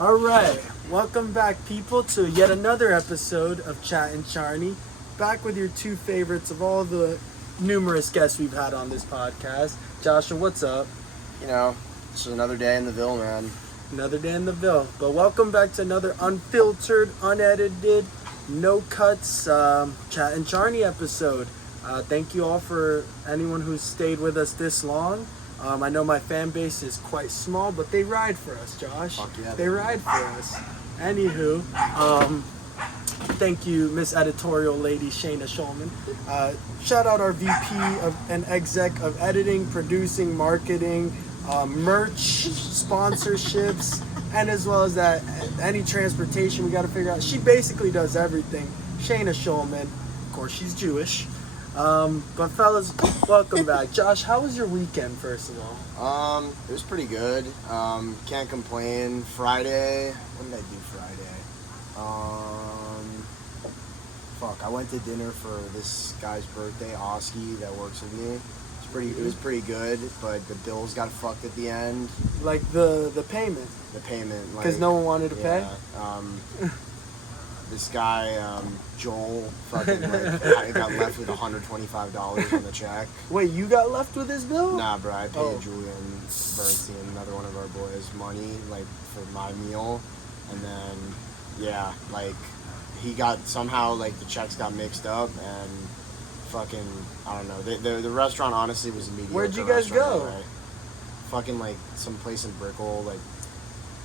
All right, welcome back, people, to yet another episode of Chat'n Charni. Back with your two favorites of all the numerous guests we've had on this podcast. Joshua, what's up? You know, it's another day in the Ville, man. Another day in the Ville. But welcome back to another unfiltered, unedited, no cuts Chat'n Charni episode. Thank you all for anyone who's stayed with us this long. I know my fan base is quite small, but they ride for us, Josh. Fuck yeah, they ride for us. Anywho, thank you, Miss Editorial Lady Shayna Shulman. Shout out our VP and exec of editing, producing, marketing, merch, sponsorships, and as well as that, any transportation we got to figure out. She basically does everything. Shayna Shulman, of course, she's Jewish. But fellas, welcome back. Josh, how was your weekend, first of all? It was pretty good. Can't complain. Friday, what did I do Friday? I went to dinner for this guy's birthday, Oski, that works with me. It was pretty good, but the bills got fucked at the end. Like the payment? The payment. Because no one wanted to pay? This guy, Joel, fucking I got left with $125 on the check. Wait, you got left with his bill? Nah, bro, I paid Julian Bernstein, another one of our boys, money, like, for my meal. And then, yeah, like, he got, somehow, like, the checks got mixed up, and fucking, I don't know. The restaurant, honestly, was a mediocre. Where'd you guys go? Anyway. Fucking, like, some place in Brickell, like,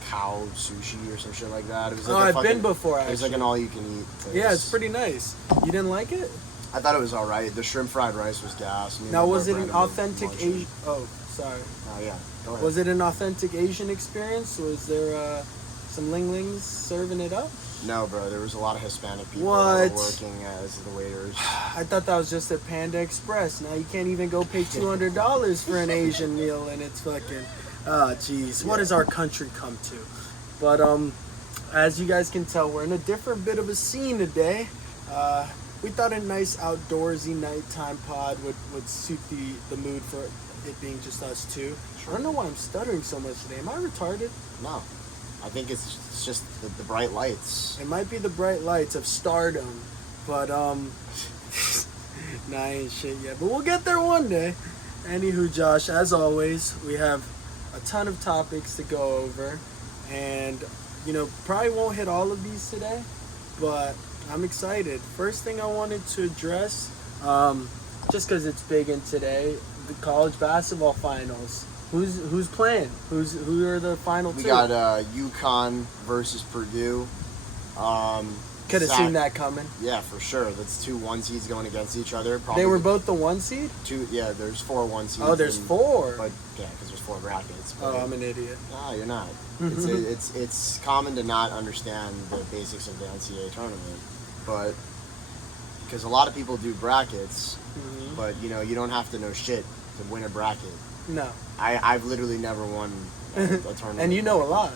cow sushi or some shit like that. It was like I've been before, actually. It was like an all-you-can-eat place. Yeah, it's pretty nice. You didn't like it? I thought it was alright. The shrimp fried rice was gas. Now, was it an authentic Asian... Oh, sorry. Oh, yeah. Go ahead. Was it an authentic Asian experience? Was there some linglings serving it up? No, bro. There was a lot of Hispanic people working as the waiters. I thought that was just at Panda Express. Now you can't even go pay $200 for an Asian meal, and it's fucking... Oh, jeez. What has our country come to? But, as you guys can tell, we're in a different bit of a scene today. We thought a nice outdoorsy nighttime pod would suit the mood for it being just us two. Sure. I don't know why I'm stuttering so much today. Am I retarded? No. I think it's just the bright lights. It might be the bright lights of stardom. But, nah, I ain't shit yet. But we'll get there one day. Anywho, Josh, as always, we have a ton of topics to go over, and probably won't hit all of these today, but I'm excited. First thing I wanted to address, just because it's big in today, the college basketball finals. Who's playing? Who are the final two? We got UConn versus Purdue. Could have seen that coming. Yeah, for sure. That's two 1 seeds going against each other. Probably they were both the 1 seed? Yeah, there's 4 1 seeds. Oh, there's 4. But yeah, because there's 4 brackets. Oh, I'm an idiot. No, you're not. It's common to not understand the basics of the NCAA tournament, but because a lot of people do brackets, but you don't have to know shit to win a bracket. No. I've literally never won a tournament. And you know a lot.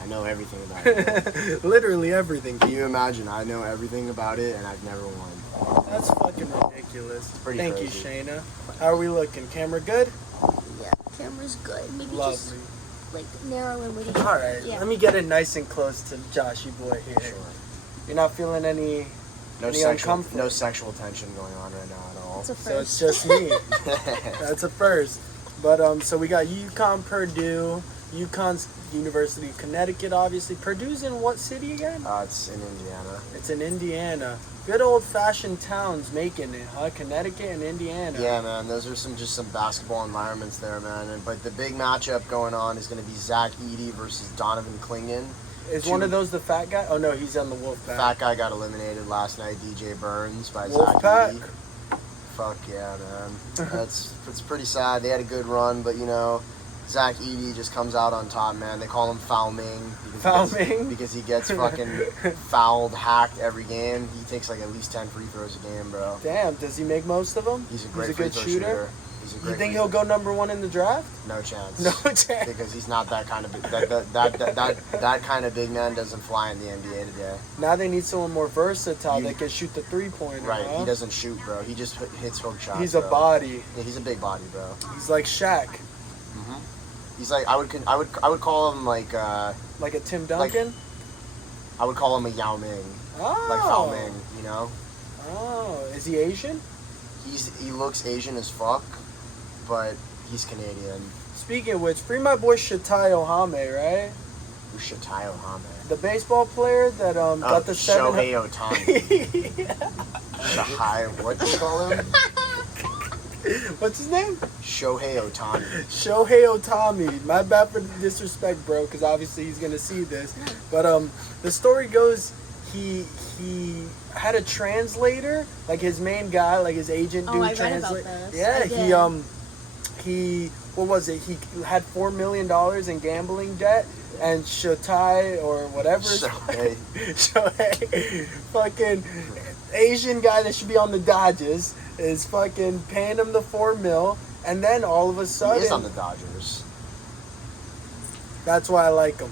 I know everything about it. Literally everything. Can you imagine? I know everything about it, and I've never won. That's fucking ridiculous. Thank crazy. you, Shayna. How are we looking? Camera good? Yeah, camera's good. Maybe Lovely. just like narrow in with it. All right, Yeah. let me get it nice and close to Joshy boy here. Sure. You're not feeling any uncomfort? No sexual tension going on right now at all. It's a So it's first. just me. That's a first. But so we got UConn, Purdue. UConn's University of Connecticut, obviously. Purdue's in what city again? It's in Indiana. It's in Indiana. Good old-fashioned towns making it, huh? Connecticut and Indiana. Yeah, man. Those are some basketball environments there, man. But the big matchup going on is going to be Zach Edey versus Donovan Clingan. Is one of those the fat guy? Oh, no, he's on the Wolfpack. The fat guy got eliminated last night, DJ Burns, by Wolfpack? Zach Edey. Fuck yeah, man. It's pretty sad. They had a good run, but Zach Edey just comes out on top, man. They call him Foul Ming. Because he gets fucking fouled, hacked every game. He takes like at least 10 free throws a game, bro. Damn, does he make most of them? He's a great good shooter. You think he'll go number 1 in the draft? No chance. No chance. Because he's not that kind of that kind of big man doesn't fly in the NBA today. Now they need someone more versatile that can shoot the 3-pointer. Right. Huh? He doesn't shoot, bro. He just hits hook shots. He's a body. Yeah, he's a big body, bro. He's like Shaq. He's like I would call him like Like a Tim Duncan? I would call him a Yao Ming. Oh. Like Yao Ming, you know? Oh. Is he Asian? He looks Asian as fuck, but he's Canadian. Speaking of which, free my boy Shohei Ohtani, right? Who's Shohei Ohtani? The baseball player that got the Shohei Ohtani. yeah. Shohei, what do you call him? What's his name? Shohei Ohtani. Shohei Ohtani. My bad for the disrespect, bro, because obviously he's gonna see this. But the story goes he had a translator, like his main guy, like his agent dude. I read about this. Yeah, he what was it? He had $4 million in gambling debt, and Shohei or whatever. Shohei, fucking Asian guy that should be on the Dodgers, is fucking paying him the $4 million, and then all of a sudden He is on the Dodgers. That's why I like him.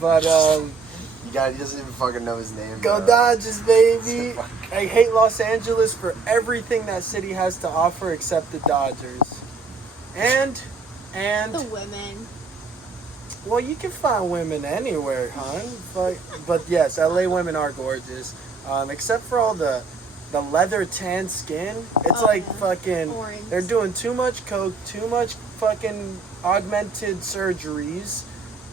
But he doesn't even fucking know his name. Go bro. Dodgers, baby! I hate Los Angeles for everything that city has to offer except the Dodgers. And The women. well, you can find women anywhere, hon. But yes, LA women are gorgeous. Except for all the leather tan skin. It's fucking Orange. they're doing too much coke, too much fucking augmented surgeries,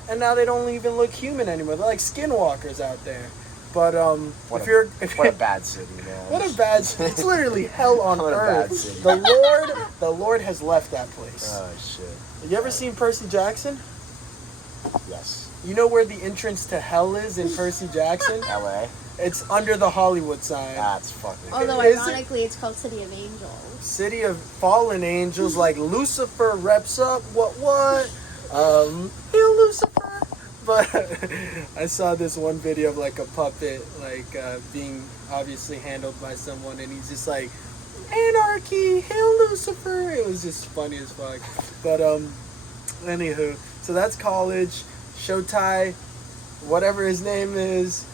and now they don't even look human anymore. They're like skinwalkers out there. But What a bad city, man. what a bad city. It's literally hell on What a earth. bad city. The Lord has left that place. Oh shit. Have you ever seen Percy Jackson? Yes. You know where the entrance to hell is in Percy Jackson? LA. It's under the Hollywood sign. That's fucking. Although Is it? ironically, it's called City of Angels. City of fallen angels, like Lucifer reps up. What? Hail Lucifer! But I saw this one video of like a puppet, like being obviously handled by someone, and he's just like, anarchy, hail Lucifer! It was just funny as fuck. But anywho, so that's college. Shohei, whatever his name is,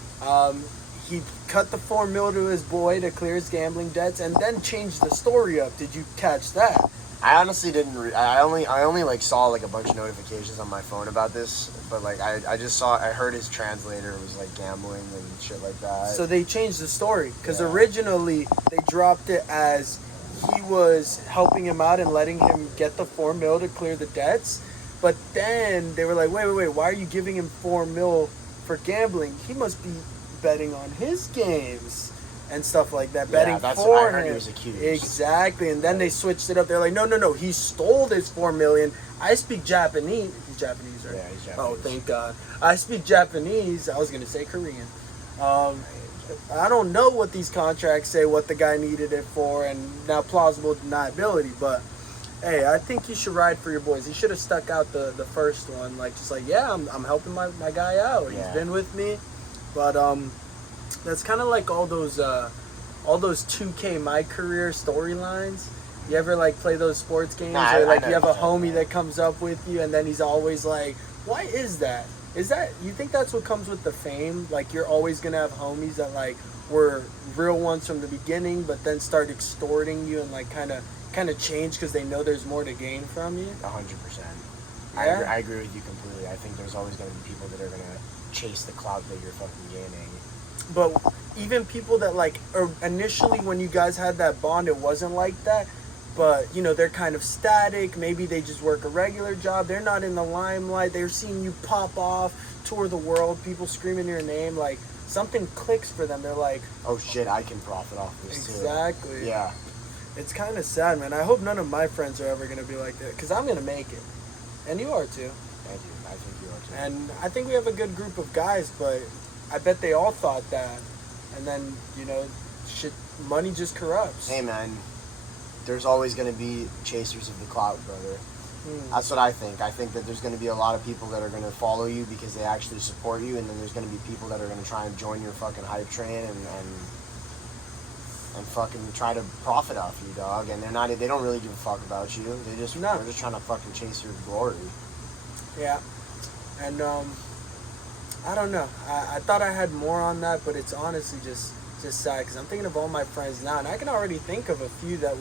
he cut the $4 million to his boy to clear his gambling debts, and then changed the story up. Did you catch that? I honestly didn't. I only like saw like a bunch of notifications on my phone about this, but like I just saw. I heard his translator was like gambling and shit like that. So they changed the story because Yeah. originally they dropped it as he was helping him out and letting him get the $4 million to clear the debts, but then they were like, wait, why are you giving him $4 million for gambling? He must be betting on his games and stuff like that. Betting that's for what I heard him. he was accused. Exactly, and then they switched it up. They're like, no, he stole this $4 million. I speak Japanese. He's Japanese, right? Yeah, he's Japanese. Oh, thank God. I speak Japanese. I was gonna say Korean. I don't know what these contracts say, what the guy needed it for, and now plausible deniability. But hey, I think you should ride for your boys. He should have stuck out the first one, like just like, yeah, I'm helping my guy out. Yeah. He's been with me, but that's kind of like all those 2K My Career storylines. You ever like play those sports games Nah, where I like know you have a what you're talking homie that comes up with you and then he's always like, why is that? Is that, you think that's what comes with the fame? Like you're always gonna have homies that like were real ones from the beginning but then start extorting you and like kind of change because they know there's more to gain from you? 100%. Yeah? I agree with you completely. I think there's always going to be people that are going to chase the clout that you're fucking gaining. But even people that like initially when you guys had that bond, it wasn't like that. But you know, they're kind of static. Maybe they just work a regular job. They're not in the limelight. They're seeing you pop off, tour the world, people screaming your name. Like something clicks for them. They're like, Oh shit, I can profit off this too. exactly. Yeah. It's kind of sad, man. I hope none of my friends are ever gonna be like that, because I'm gonna make it, and you are too. Thank you. I think you are too. And I think we have a good group of guys, but I bet they all thought that. And then, you know, shit, money just corrupts. Hey man, there's always going to be chasers of the clout, brother. That's what I think. I think that there's going to be a lot of people that are going to follow you because they actually support you, and then there's going to be people that are going to try and join your fucking hype train and fucking try to profit off you, dog. And they don't really give a fuck about you. They're just trying to fucking chase your glory. Yeah. And I don't know. I thought I had more on that, but it's honestly just sad because I'm thinking of all my friends now, and I can already think of a few that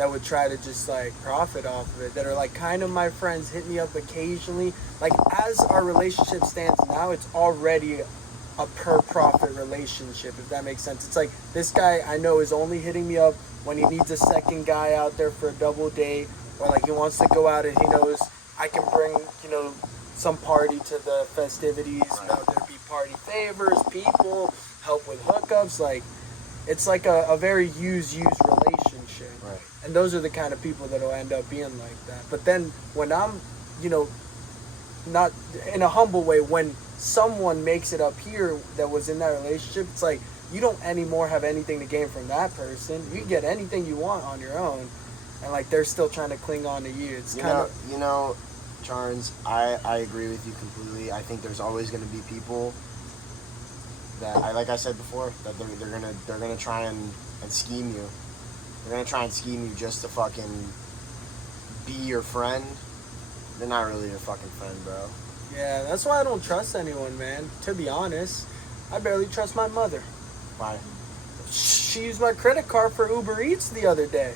that would try to just like profit off of it, that are like kind of my friends, hit me up occasionally. Like as our relationship stands now, it's already a per profit relationship, if that makes sense. It's like this guy I know is only hitting me up when he needs a second guy out there for a double date, or like he wants to go out and he knows I can bring, you know, some party to the festivities. Right. There'd be party favors, people, help with hookups. Like it's like a very use relationship. Right. And those are the kind of people that'll end up being like that. But then when I'm, you know, not in a humble way, when someone makes it up here that was in that relationship, it's like you don't anymore have anything to gain from that person. You can get anything you want on your own, and like they're still trying to cling on to you. It's kind of, you know, Charns, I agree with you completely. I think there's always going to be people that like I said before, that they're gonna try and scheme you. They're gonna try and scheme you just to fucking be your friend. They're not really your fucking friend, bro. Yeah, that's why I don't trust anyone, man. To be honest, I barely trust my mother. Why? She used my credit card for Uber Eats the other day.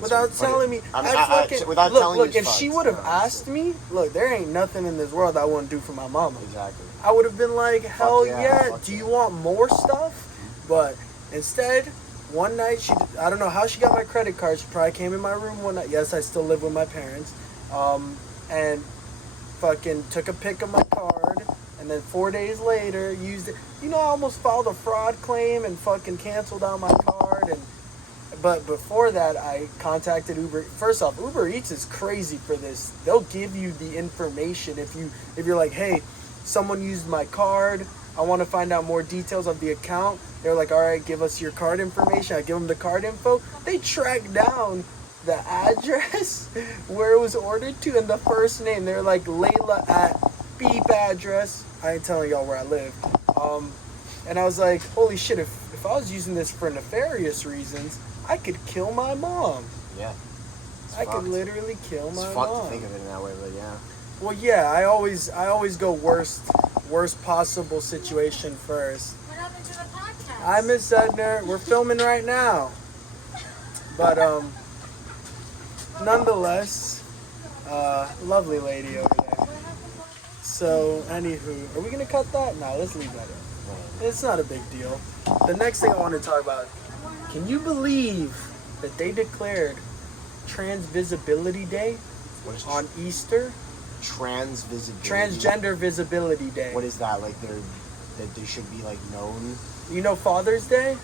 Without telling me. Look, if she would have asked me, look, there ain't nothing in this world I wouldn't do for my mama. Exactly. I would have been like, hell yeah, do you want more stuff? But instead, one night, I don't know how she got my credit card. She probably came in my room one night. Yes, I still live with my parents. And fucking took a pic of my card. And then 4 days later, used it. You know, I almost filed a fraud claim and fucking canceled out my card. But before that, I contacted Uber. First off, Uber Eats is crazy for this. They'll give you the information if you're like, hey, someone used my card. I want to find out more details of the account. They're like, all right, give us your card information. I give them the card info. They track down the address where it was ordered to and the first name. They're like, Layla at beep address. I ain't telling y'all where I live. And I was like, holy shit, if I was using this for nefarious reasons, I could kill my mom. Yeah. I could literally kill my mom. It's fucked to think of it in that way, but yeah. Well, yeah, I always go worst possible situation first. What happened to the podcast? Hi, Miss Zedner. We're filming right now. But nonetheless, lovely lady over there. So, anywho, are we gonna cut that? No, let's leave that in. It's not a big deal. The next thing I want to talk about, can you believe that they declared Trans Visibility Day on Easter? Transgender Visibility Day. What is that? Like that they should be like known? You know Father's Day?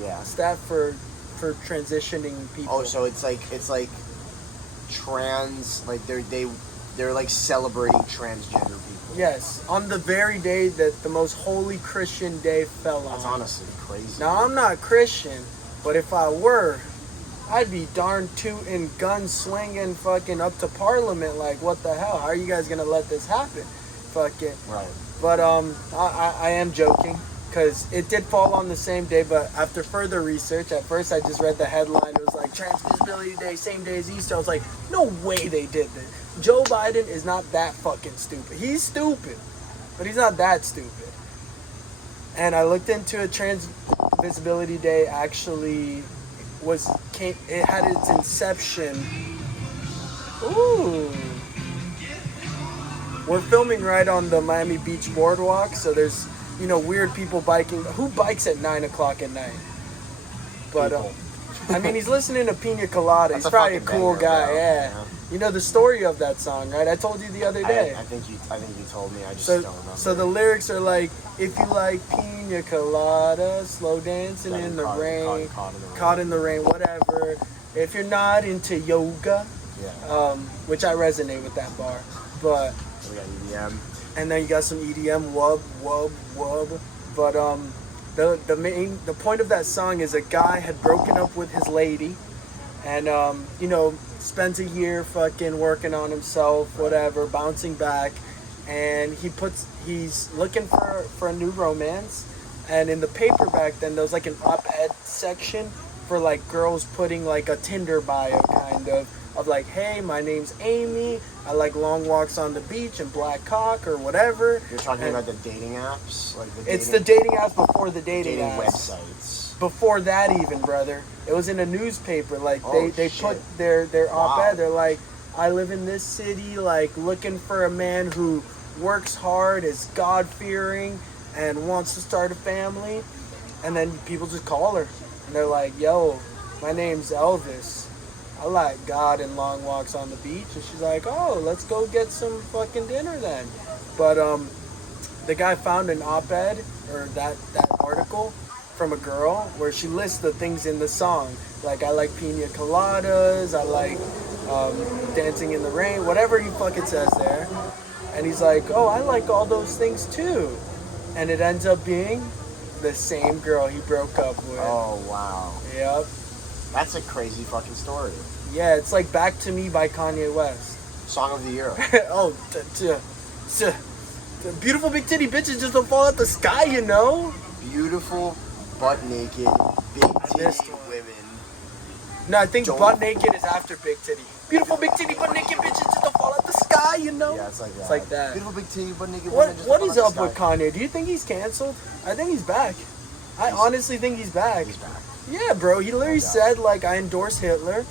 Yeah. It's that for transitioning people. Oh, so it's like trans, like they're like celebrating transgender people. Yes, on the very day that the most holy Christian day fell on. That's honestly crazy. Now, I'm not Christian, but if I were, I'd be darn tootin', gun slinging, fucking up to Parliament. Like, what the hell? How are you guys gonna let this happen? Fucking. Right. But I am joking, because it did fall on the same day. But after further research, at first I just read the headline. It was like Trans Visibility Day, same day as Easter. I was like, no way they did this. Joe Biden is not that fucking stupid. He's stupid, but he's not that stupid. And I looked into it. Trans Visibility Day actually it had its inception. Ooh. We're filming right on the Miami Beach boardwalk, so there's, you know, weird people biking. Who bikes at 9 o'clock at night? But I mean, he's listening to Piña Colada. He's probably a cool guy, yeah. You know the story of that song, right? I told you the other day. I think you told me. I just don't remember. So the lyrics are like, if you like Piña Colada, slow dancing in the rain, caught in the rain, whatever. If you're not into yoga, which I resonate with that bar, but we got EDM, and then you got some EDM, wub wub wub. But the point of that song is a guy had broken up with his lady, and you know, spends a year fucking working on himself, whatever, bouncing back, and he's looking for a new romance. And in the paper back then, there was like an op-ed section for like girls putting like a Tinder bio kind of like, hey, my name's Amy, I like long walks on the beach and black cock or whatever. You're talking about the dating apps? It's the dating apps before the dating apps. Websites. before that even, brother. It was in a newspaper. Like they shit. put their Wow. op-ed. They're like, I live in this city, like looking for a man who works hard, is God-fearing, and wants to start a family. And then people just call her, and they're like, yo, my name's Elvis. I like God and long walks on the beach. And she's like, oh, let's go get some fucking dinner then. But the guy found an op-ed, or that article, from a girl where she lists the things in the song. Like, I like Piña Coladas, I like dancing in the rain, whatever he fucking says there. And he's like, oh, I like all those things too. And it ends up being the same girl he broke up with. Oh, wow. Yep. That's a crazy fucking story. Yeah, it's like Back to Me by Kanye West. Song of the year. Oh, beautiful big titty bitches just don't fall out the sky, you know? Beautiful, butt naked, big titty women. No, I think Don't- butt naked is after big titty. Beautiful big titty butt naked bitches just don't fall out the sky, you know? Yeah, it's like that. It's like that. Beautiful big titty, butt naked What women. just what fall is out up the with sky. Kanye? Do you think he's canceled? I think he's back. I honestly think he's back. He's back. Yeah, bro. He literally said, like, I endorse Hitler.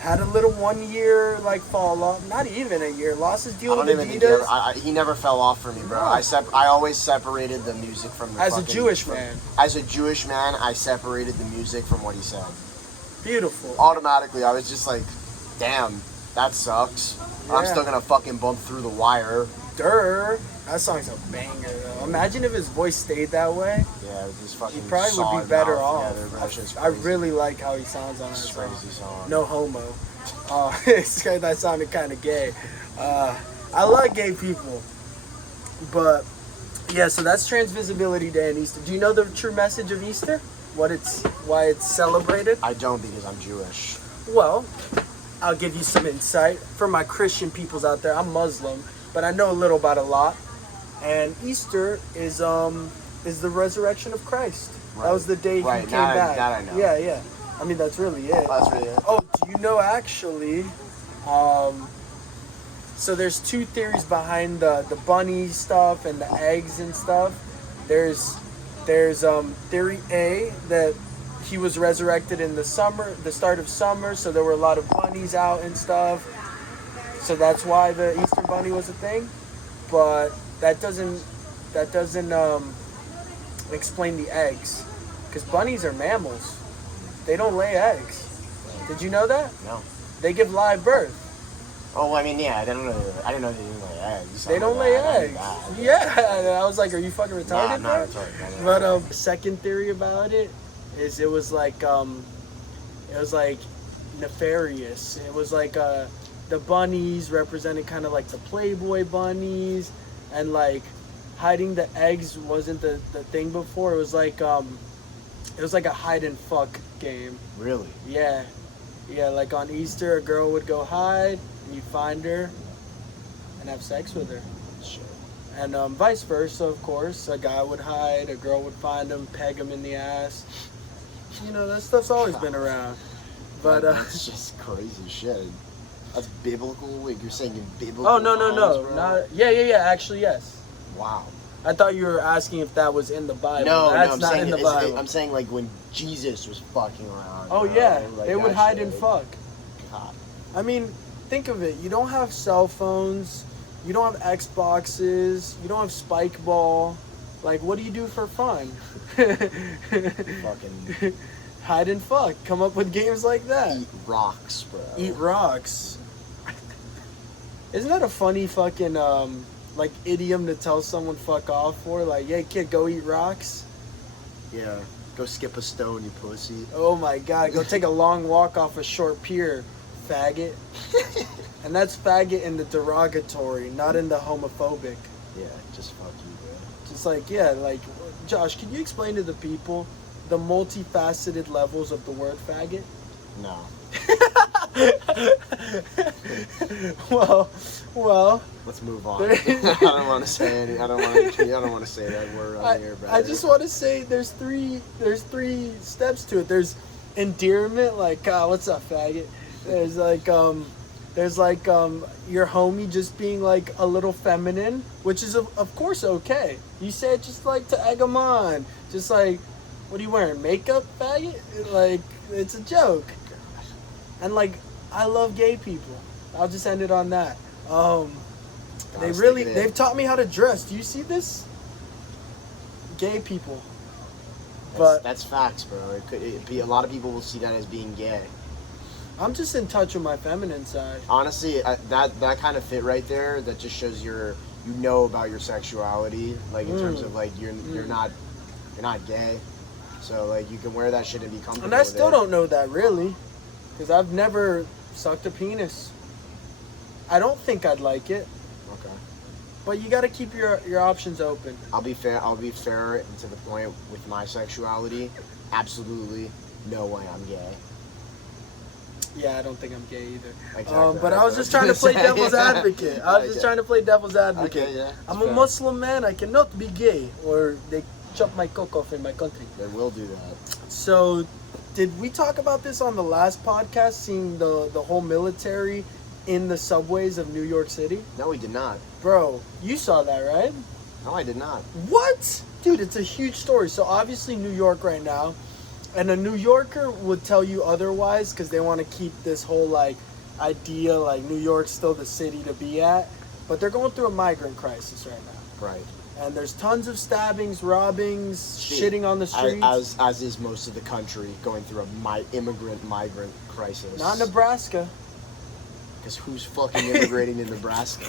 Had a little 1 year, like, fall off. Not even a year. Lost his I deal don't with even think Adidas. he never fell off for me, bro. No. I always separated the music from the As a fucking- Jewish from- man. As a Jewish man, I separated the music from what he said. Beautiful. Automatically, I was just like, damn, that sucks. I'm Yeah. still gonna fucking bump through the wire. Durr. That song's a banger, though. Imagine if his voice stayed that way. Yeah, with his fucking He probably saw would be his better mouth off. together, bro. That shit's I crazy. really like how he sounds on that It's a song. crazy song. No homo. That sounded kind of gay. I like gay people. But, yeah, so that's Transvisibility Day and Easter. Do you know the true message of Easter? Why it's celebrated? I don't because I'm Jewish. Well, I'll give you some insight. For my Christian peoples out there, I'm Muslim, but I know a little about a lot. And Easter is the resurrection of Christ. That Right. was the day he Right, came that back. I know. Yeah. I mean, that's really it. That's really it. Oh, do you know actually? So there's two theories behind the bunny stuff and the eggs and stuff. There's theory A that he was resurrected in the summer, the start of summer, so there were a lot of bunnies out and stuff. So that's why the Easter bunny was a thing. But that doesn't explain the eggs, because bunnies are mammals. They don't lay eggs. Did you know that? No. They give live birth. Oh, I mean, yeah, I didn't know they didn't lay eggs. They don't lay eggs. Yeah, I was like, are you fucking retarded? Nah, I'm bro? not retarded. No. But second theory about it is it was like nefarious. It was like the bunnies represented kind of like the Playboy bunnies, and like hiding the eggs wasn't the thing before. It was like a hide and fuck game. Really? Yeah, like on Easter, a girl would go hide, and you'd find her and have sex with her. Shit. And vice versa, of course. A guy would hide, a girl would find him, peg him in the ass. You know, that stuff's always been around. But That's just crazy shit. That's biblical? Wait, you're saying in biblical oh no, times, bro? not yeah. Actually, yes. Wow. I thought you were asking if that was in the Bible. No, That's I'm not saying in the Bible. I'm saying like when Jesus was fucking around. Oh bro, yeah, like they would that hide shit. and fuck. God. I mean, think of it. You don't have cell phones. You don't have Xboxes. You don't have Spike Ball. Like, what do you do for fun? Fucking Hide and fuck. Come up with games like that. eat rocks, bro. Eat rocks. Isn't that a funny fucking like idiom to tell someone fuck off for? Like, hey kid, go eat rocks. Yeah. Go skip a stone, you pussy. Oh my god, go take a long walk off a short pier, faggot. And that's faggot in the derogatory, not in the homophobic. Yeah, just fuck you, bro. Just like, yeah, like, Josh, can you explain to the people the multifaceted levels of the word faggot? No. Well. Let's move on. I don't want to say any. I don't want to say that word on here, bro. I just want to say there's three steps to it. There's endearment, like, what's up, faggot? There's like your homie just being like a little feminine, which is of course okay. You say it just like to egg them on, just like, What are you wearing? Makeup, faggot? Like, it's a joke. And like, I love gay people. I'll just end it on that. They've taught me how to dress. Do you see this? Gay people. That's facts, bro. It'd be a lot of people will see that as being gay. I'm just in touch with my feminine side. Honestly, that kind of fit right there. That just shows you know about your sexuality, like in terms of like you're not gay, so like you can wear that shit and be comfortable. And I still don't know that really, because I've never sucked a penis. I don't think I'd like it. Okay. But you got to keep your options open. I'll be fair to the point with my sexuality. Absolutely, no way I'm gay. Yeah, I don't think I'm gay either. Exactly. But I was just trying to play devil's advocate. Okay, yeah. I'm a Muslim man. I cannot be gay, or they chop my cock off in my country. They will do that. So, did we talk about this on the last podcast? Seeing the whole military in the subways of New York City? No, we did not. Bro, you saw that, right? No, I did not. What? Dude, it's a huge story. So obviously New York right now, and a New Yorker would tell you otherwise because they want to keep this whole like idea like New York's still the city to be at, but they're going through a migrant crisis right now. Right. And there's tons of stabbings, robbings, shitting on the streets. As is most of the country going through a migrant crisis. Not Nebraska. Because who's fucking immigrating to Nebraska?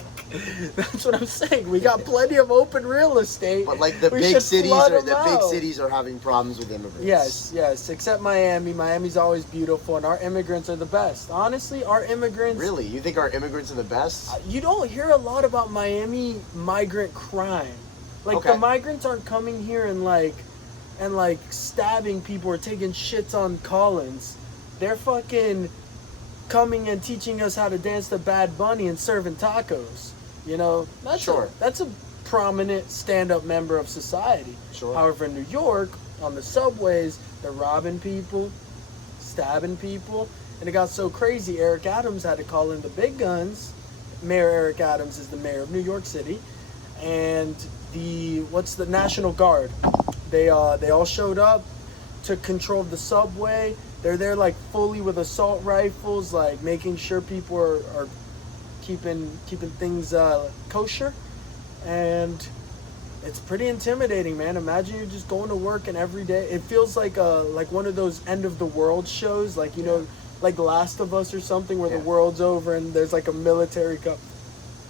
That's what I'm saying. We got plenty of open real estate. But like the big cities are having problems with immigrants. Yes. Except Miami. Miami's always beautiful, and our immigrants are the best. Honestly, our immigrants. Really, you think our immigrants are the best? You don't hear a lot about Miami migrant crime. Like the migrants aren't coming here and like stabbing people or taking shits on Collins. They're fucking coming and teaching us how to dance to Bad Bunny and serving tacos. You know, that's a prominent stand-up member of society. Sure. However, in New York, on the subways, they're robbing people, stabbing people, and it got so crazy. Eric Adams had to call in the big guns. Mayor Eric Adams is the mayor of New York City, and the National Guard. They all showed up, took control of the subway. They're there like fully with assault rifles, like making sure people are keeping things kosher, and it's pretty intimidating, man. Imagine you're just going to work and every day it feels like one of those end of the world shows, like you know, like Last of Us or something, where the world's over and there's like a military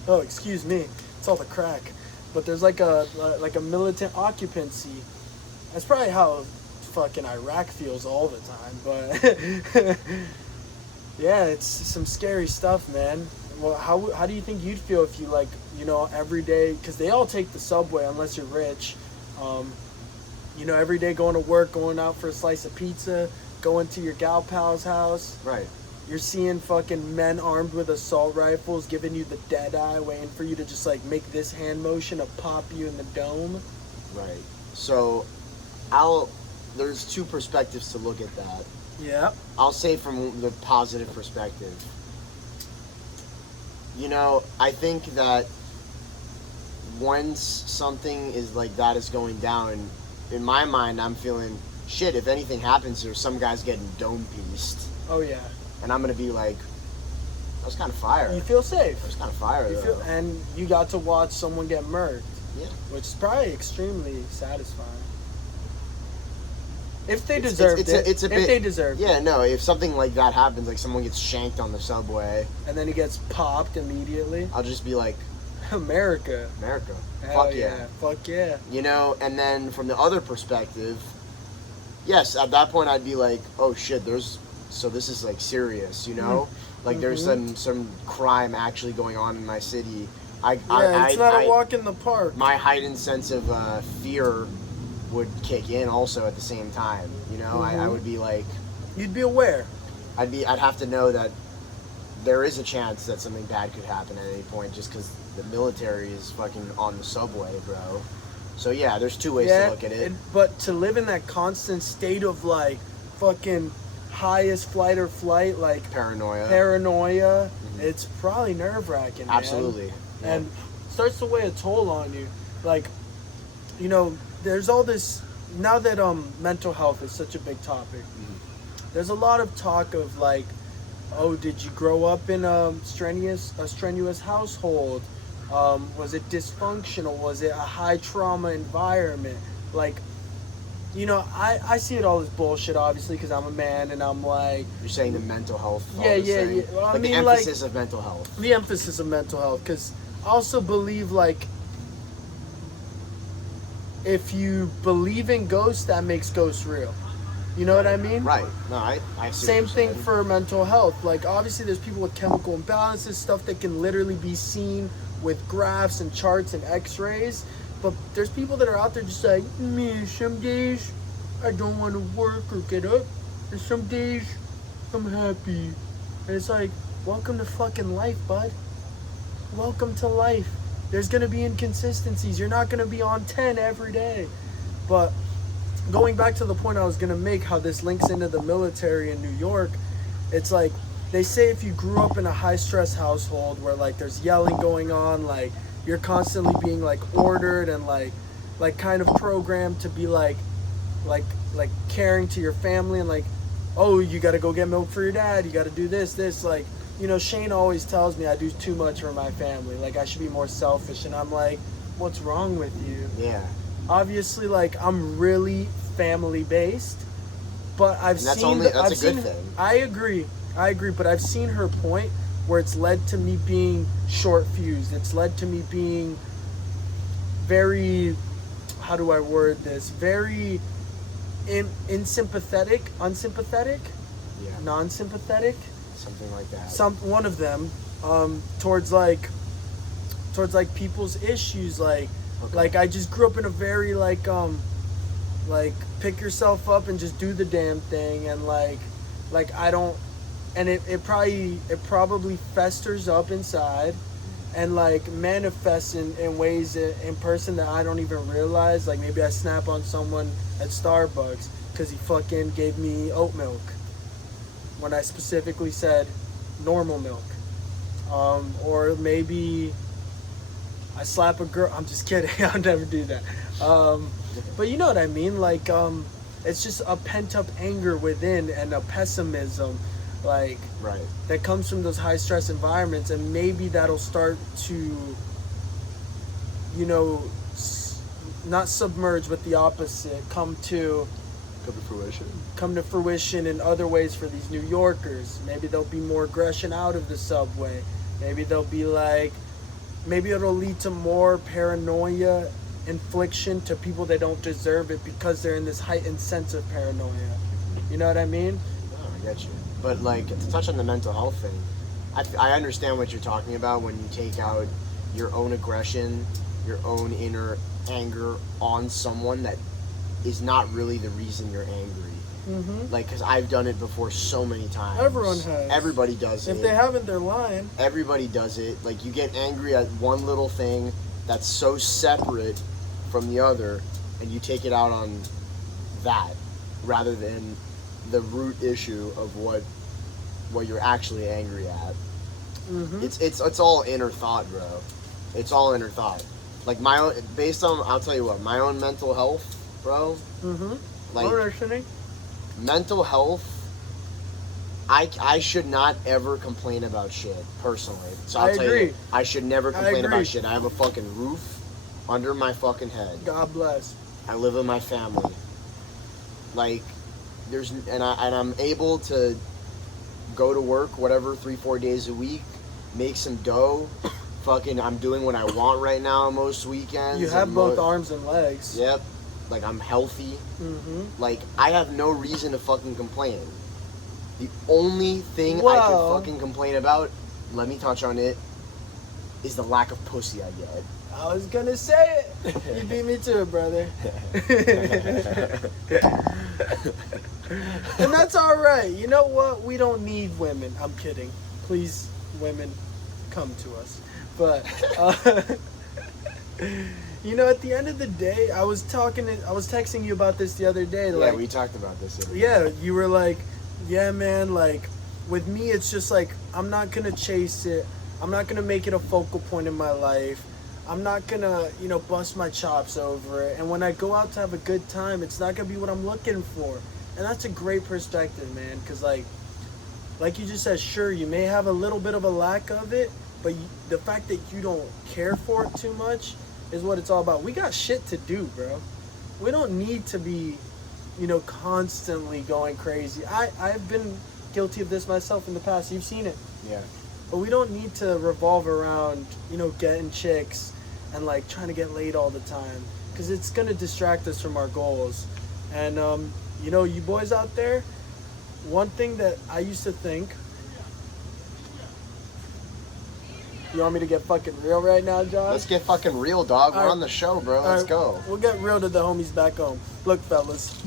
oh, excuse me, it's all the crack, but there's like a militant occupancy. That's probably how fucking Iraq feels all the time, but yeah, it's some scary stuff, man. Well, how do you think you'd feel if you like, you know, every day, because they all take the subway unless you're rich, you know, every day going to work, going out for a slice of pizza, going to your gal pal's house, right? You're seeing fucking men armed with assault rifles giving you the dead eye, waiting for you to just like make this hand motion to pop you in the dome. Right. So there's two perspectives to look at that. Yeah. I'll say from the positive perspective. You know, I think that once something is like that is going down, in my mind, I'm feeling, shit, if anything happens here, some guy's getting dome pieced. Oh, yeah. And I'm going to be like, that was kind of fire. You feel safe. It was kind of fire, though. And you got to watch someone get murked. Yeah. Which is probably extremely satisfying. If they deserved it. If they deserved it. Yeah, no, if something like that happens, like someone gets shanked on the subway. And then he gets popped immediately. I'll just be like, America. Hell Fuck yeah. Fuck yeah. You know, and then from the other perspective, yes, at that point I'd be like, oh shit, so this is like serious, you know? Like there's some crime actually going on in my city. It's not a walk in the park. My heightened sense of fear would kick in also at the same time, you know? I would be like, you'd be aware. I'd have to know that there is a chance that something bad could happen at any point just because the military is fucking on the subway, bro. So yeah, there's two ways to look at it. But to live in that constant state of like fucking highest flight or flight, like paranoia, it's probably nerve-wracking, man. Absolutely. And starts to weigh a toll on you. Like, you know, there's all this now that mental health is such a big topic, there's a lot of talk of like, oh, did you grow up in a strenuous household? Was it dysfunctional? Was it a high trauma environment? Like, you know, I see it all as bullshit, obviously, because I'm a man and I'm like... You're saying the mental health? Yeah. Well, like, I mean, the emphasis of mental health. The emphasis of mental health, because I also believe, like, if you believe in ghosts, that makes ghosts real. You know what I mean? Right. No, I see Same what you're thing saying. for mental health. Like, obviously, there's people with chemical imbalances, stuff that can literally be seen with graphs and charts and x-rays. But there's people that are out there just like, man, some days I don't want to work or get up. And some days I'm happy. And it's like, welcome to fucking life, bud. Welcome to life. There's going to be inconsistencies. You're not going to be on 10 every day. But going back to the point I was going to make, how this links into the military in New York, it's like, they say if you grew up in a high-stress household where, like, there's yelling going on, like, you're constantly being, like, ordered and, like kind of programmed to be, like caring to your family and, like, oh, you got to go get milk for your dad, you got to do this, like, you know, Shane always tells me I do too much for my family, like, I should be more selfish, and I'm like, what's wrong with you? Yeah. Obviously, like, I'm really family-based, but I've seen... That's a good thing. I agree, but I've seen her point where it's led to me being short-fused. It's led to me being very, how do I word this? Very unsympathetic, Yeah. non-sympathetic, Something like that. one of them, towards like people's issues, like, Okay. like I just grew up in a very like pick yourself up and just do the damn thing, and like I don't, and it probably festers up inside and like manifests in ways in person that I don't even realize. Like, maybe I snap on someone at Starbucks because he fucking gave me oat milk when I specifically said normal milk, or maybe I slap a girl. I'm just kidding. I'll never do that. But you know what I mean? Like, it's just a pent-up anger within and a pessimism, like, Right. that comes from those high-stress environments, and maybe that'll start to, you know, not submerge, but the opposite, come to fruition in other ways for these New Yorkers. Maybe there'll be more aggression out of the subway. Maybe they'll be like, maybe it'll lead to more paranoia infliction to people that don't deserve it because they're in this heightened sense of paranoia. You know what I mean? Oh, I get you. But, like, to touch on the mental health thing, I understand what you're talking about when you take out your own aggression, your own inner anger on someone that is not really the reason you're angry. Mm-hmm. Like, because I've done it before so many times. Everyone has. Everybody does it. If they haven't, they're lying. Everybody does it. Like, you get angry at one little thing that's so separate from the other, and you take it out on that rather than the root issue of what you're actually angry at. Mm-hmm. It's all inner thought, bro. It's all inner thought. Like, my own, based on, I'll tell you what, my own mental health, bro. Mm-hmm. Like, I'm listening. mental health, I should not ever complain about shit, personally. So I'll tell agree. you, I should never complain agree. about shit. I have a fucking roof under my fucking head. God bless. I live with my family. Like, I'm able to go to work, whatever, 3-4 days a week, make some dough. Fucking, I'm doing what I want right now most weekends. You have both arms and legs. Yep. Like, I'm healthy. Mm-hmm. Like, I have no reason to fucking complain. The only thing I Well- could fucking complain about, let me touch on it, is the lack of pussy I get. I was gonna say it. You beat me to it, brother. And that's all right. You know what? We don't need women. I'm kidding. Please, women, come to us. But you know, at the end of the day, I was texting you about this the other day. Like, Yeah, we talked about this. yeah, you were like, yeah, man, like, with me, it's just like, I'm not gonna chase it. I'm not gonna make it a focal point in my life. I'm not gonna, bust my chops over it. And when I go out to have a good time, it's not gonna be what I'm looking for. And that's a great perspective, man. Because, like you just said, sure, you may have a little bit of a lack of it, but the fact that you don't care for it too much is what it's all about. We got shit to do, bro. We don't need to be, constantly going crazy. I've been guilty of this myself in the past. You've seen it. Yeah. But we don't need to revolve around, getting chicks and, trying to get laid all the time. Because it's going to distract us from our goals. And, you boys out there, one thing that I used to think... You want me to get fucking real right now, Josh? Let's get fucking real, dog. We're on the show, bro. Let's go. We'll get real to the homies back home. Look, fellas,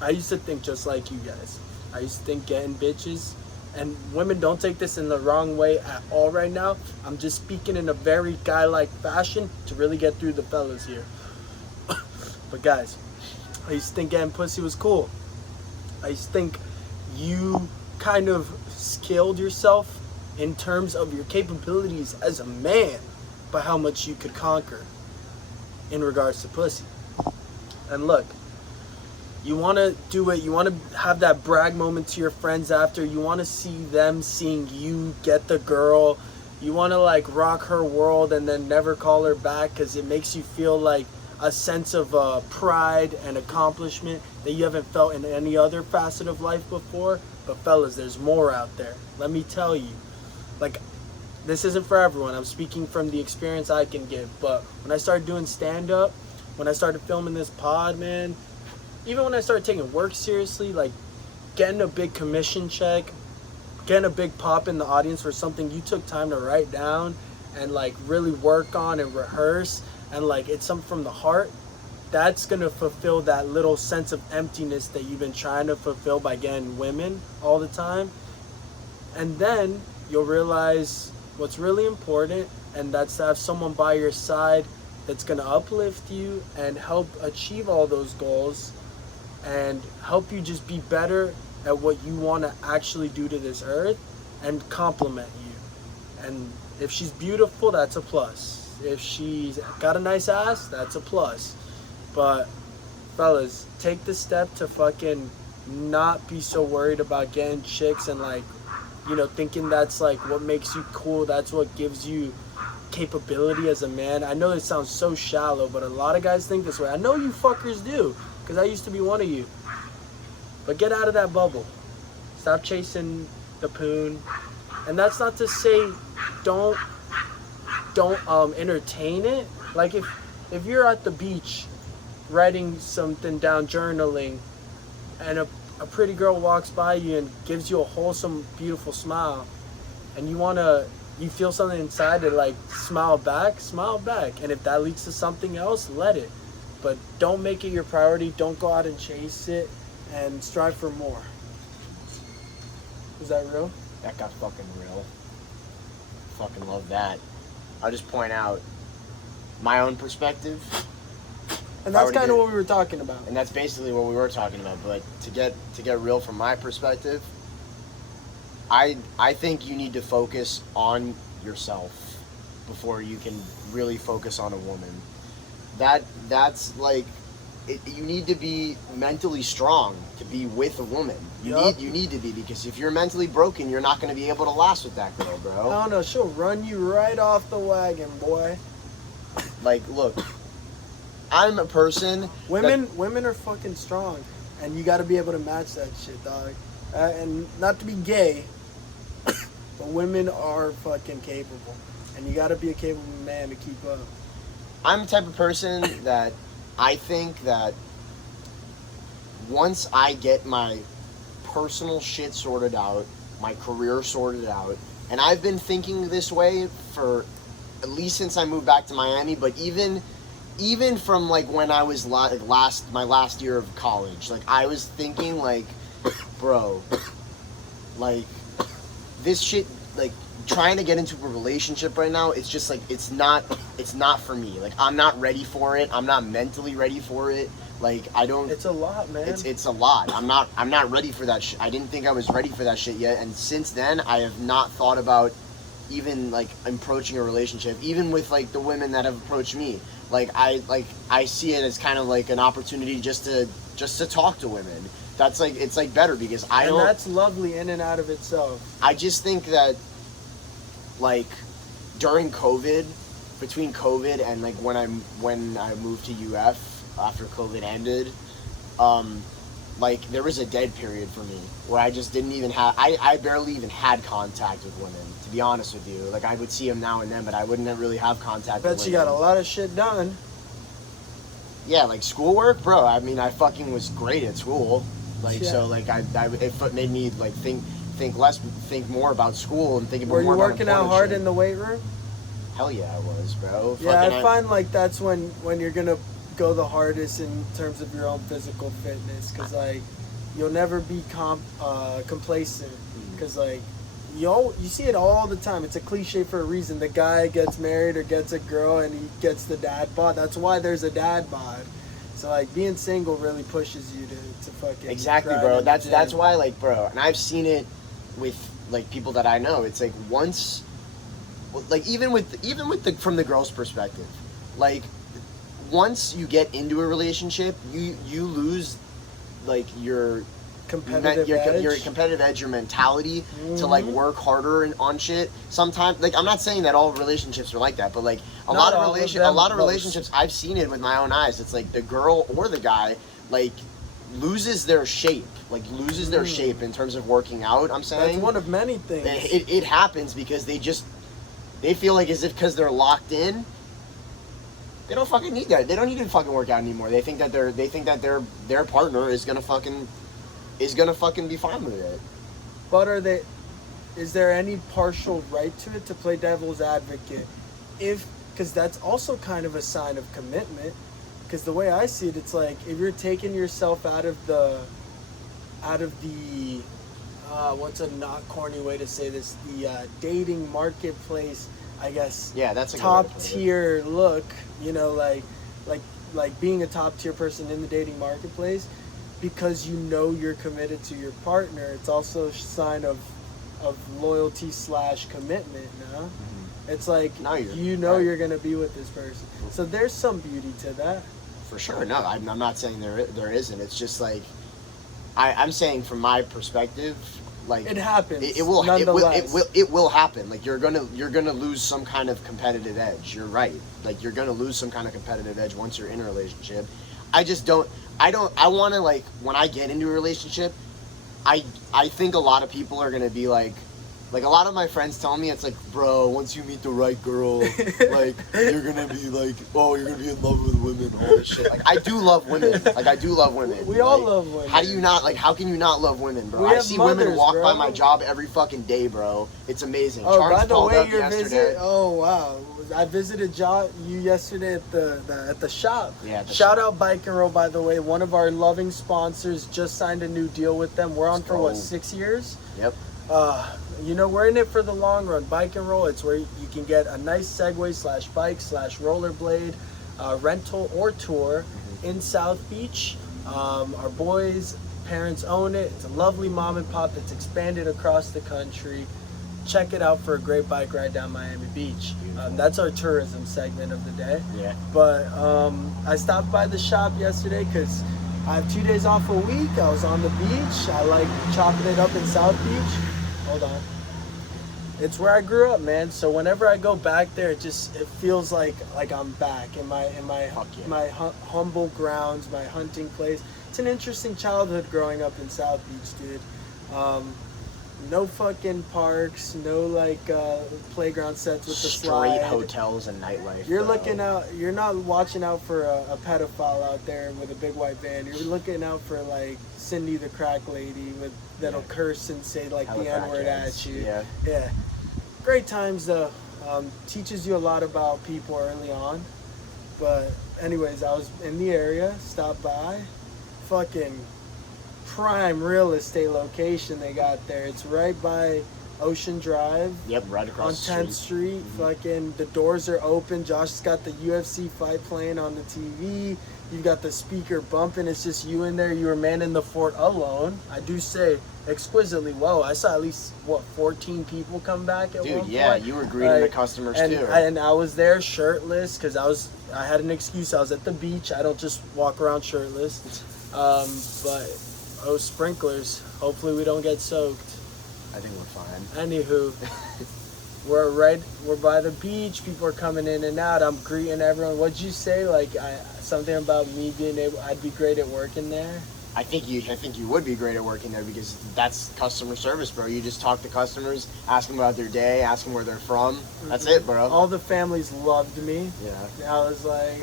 I used to think just like you guys. I used to think getting bitches, and women, don't take this in the wrong way at all right now. I'm just speaking in a very guy-like fashion to really get through the fellas here. But guys, I used to think getting pussy was cool. I used to think you kind of scaled yourself in terms of your capabilities as a man by how much you could conquer in regards to pussy. And look, you want to do it, you want to have that brag moment to your friends after, you want to see them seeing you get the girl, you want to rock her world and then never call her back because it makes you feel like a sense of pride and accomplishment that you haven't felt in any other facet of life before. But fellas, there's more out there. Let me tell you. This isn't for everyone. I'm speaking from the experience I can give. But when I started doing stand-up, when I started filming this pod, man, even when I started taking work seriously, getting a big commission check, getting a big pop in the audience for something you took time to write down and really work on and rehearse, and it's something from the heart, that's gonna fulfill that little sense of emptiness that you've been trying to fulfill by getting women all the time. And then you'll realize what's really important, and that's to have someone by your side that's going to uplift you and help achieve all those goals and help you just be better at what you want to actually do to this earth and compliment you. And if she's beautiful, that's a plus. If she's got a nice ass, that's a plus. But fellas, take the step to fucking not be so worried about getting chicks and thinking that's what makes you cool, that's what gives you capability as a man. I know it sounds so shallow, but a lot of guys think this way. I know you fuckers do, because I used to be one of you. But get out of that bubble. Stop chasing the poon. And that's not to say don't entertain it. If you're at the beach writing something down, journaling, and a pretty girl walks by you and gives you a wholesome, beautiful smile, and you feel something inside to smile back. And if that leads to something else, let it. But don't make it your priority. Don't go out and chase it, and strive for more. Is that real? That got fucking real. Fucking love that. I'll just point out my own perspective. And that's kind of what we were talking about. And that's basically what we were talking about. But to get real from my perspective, I think you need to focus on yourself before you can really focus on a woman. That's you need to be mentally strong to be with a woman. You need to be, because if you're mentally broken, you're not going to be able to last with that girl, bro. I don't know. She'll run you right off the wagon, boy. Look. I'm a person. Women are fucking strong, and you got to be able to match that shit, dog. And not to be gay, but women are fucking capable, and you got to be a capable man to keep up. I'm the type of person that I think that once I get my personal shit sorted out, my career sorted out, and I've been thinking this way for at least since I moved back to Miami, but even from when I was my last year of college, I was thinking bro, this shit, trying to get into a relationship right now, it's just it's not for me. I'm not ready for it. I'm not mentally ready for it. It's a lot, man. It's a lot. I'm not ready for that shit. I didn't think I was ready for that shit yet, and since then I have not thought about even like approaching a relationship, even with like the women that have approached me. Like I see it as kind of like an opportunity just to talk to women. That's like, it's like better because and that's lovely in and out of itself. I just think that like during COVID, between COVID and like when I moved to UF after COVID ended, like there was a dead period for me where I just didn't even have, I barely even had contact with women, to be honest with you. Like I would see them now and then, but I wouldn't really have contact with women. Bet you got a lot of shit done. Yeah, like schoolwork, bro. I mean, I fucking was great at school. Like, yeah. so like it made me like think more about school and think more about. Were you working out hard shit. in the weight room? Hell yeah, I was, bro. Yeah, I find like that's when you're gonna go the hardest in terms of your own physical fitness, because like you'll never be complacent, because like you see it all the time. It's a cliche for a reason. The guy gets married or gets a girl and he gets the dad bod. That's why there's a dad bod. So like being single really pushes you to fucking exactly, bro. That's why, like, bro, and I've seen it with like people that I know. It's like once, like even with from the girl's perspective, like once you get into a relationship, you lose like your competitive edge, your mentality to like work harder on shit. Sometimes, like, I'm not saying that all relationships are like that, but like a lot of relationships, I've seen it with my own eyes. It's like the girl or the guy like loses their shape, in terms of working out. I'm saying that's one of many things. It happens because they feel like as if because they're locked in, they don't fucking need that. They don't need to fucking work out anymore. They think that their partner is gonna fucking be fine with it. But is there any partial right to it, to play devil's advocate? Because that's also kind of a sign of commitment. Because the way I see it, it's like if you're taking yourself out of the what's a not corny way to say this, the dating marketplace, I guess. Yeah, that's a top tier look. You know, like being a top tier person in the dating marketplace. Because you know you're committed to your partner, it's also a sign of loyalty / commitment. No, it's like you're gonna be with this person, so there's some beauty to that. For sure, no, I'm not saying there isn't. It's just like I'm saying from my perspective, like it happens. It will happen. Like you're gonna lose some kind of competitive edge. You're right. Like you're gonna lose some kind of competitive edge once you're in a relationship. I want to, like, when I get into a relationship, I think a lot of people are going to be like a lot of my friends tell me, it's like, bro, once you meet the right girl, like, you're going to be like, oh, you're going to be in love with women, all this shit. Like, I do love women. Like, I do love women. We all love women. How can you not love women, bro? I see women walk by my job every fucking day, bro. It's amazing. Oh, Charles by the called way, up your yesterday. visit, oh, wow. I visited you yesterday at the shop. Yeah, Shout out Bike and Roll, by the way. One of our loving sponsors, just signed a new deal with them. We're on for what, 6 years? Yep. You know, we're in it for the long run. Bike and Roll, it's where you can get a nice Segway / bike / rollerblade rental or tour in South Beach. Our boys' parents own it. It's a lovely mom and pop that's expanded across the country. Check it out for a great bike ride down Miami Beach. That's our tourism segment of the day. Yeah. But I stopped by the shop yesterday because I have 2 days off a week. I was on the beach. I like chopping it up in South Beach. Hold on. It's where I grew up, man. So whenever I go back there, it feels like I'm back in my humble grounds, my hunting place. It's an interesting childhood growing up in South Beach, dude. No fucking parks, no like playground sets with the slide. Straight hotels and nightlife. You're looking out. You're not watching out for a pedophile out there with a big white van. You're looking out for like Cindy the crack lady that'll curse and say like the N-word at you. Yeah. Great times though. Teaches you a lot about people early on. But anyways, I was in the area, stopped by, fucking prime real estate location they got there. It's right by Ocean Drive. Yep, right on across 10th the Street. Fucking the doors are open. Josh's got the UFC fight playing on the TV. You've got the speaker bumping. It's just you in there. You were manning the fort alone. I do say exquisitely well. I saw at least 14 people come back at one point. Yeah, you were greeting the customers too. And I was there shirtless because I had an excuse. I was at the beach. I don't just walk around shirtless. But sprinklers. Hopefully we don't get soaked. I think we're fine. Anywho, we're by the beach. People are coming in and out. I'm greeting everyone. What'd you say? Like something about me being able? I'd be great at working there. I think you would be great at working there because that's customer service, bro. You just talk to customers, ask them about their day, ask them where they're from. That's it, bro. All the families loved me. Yeah. I was like,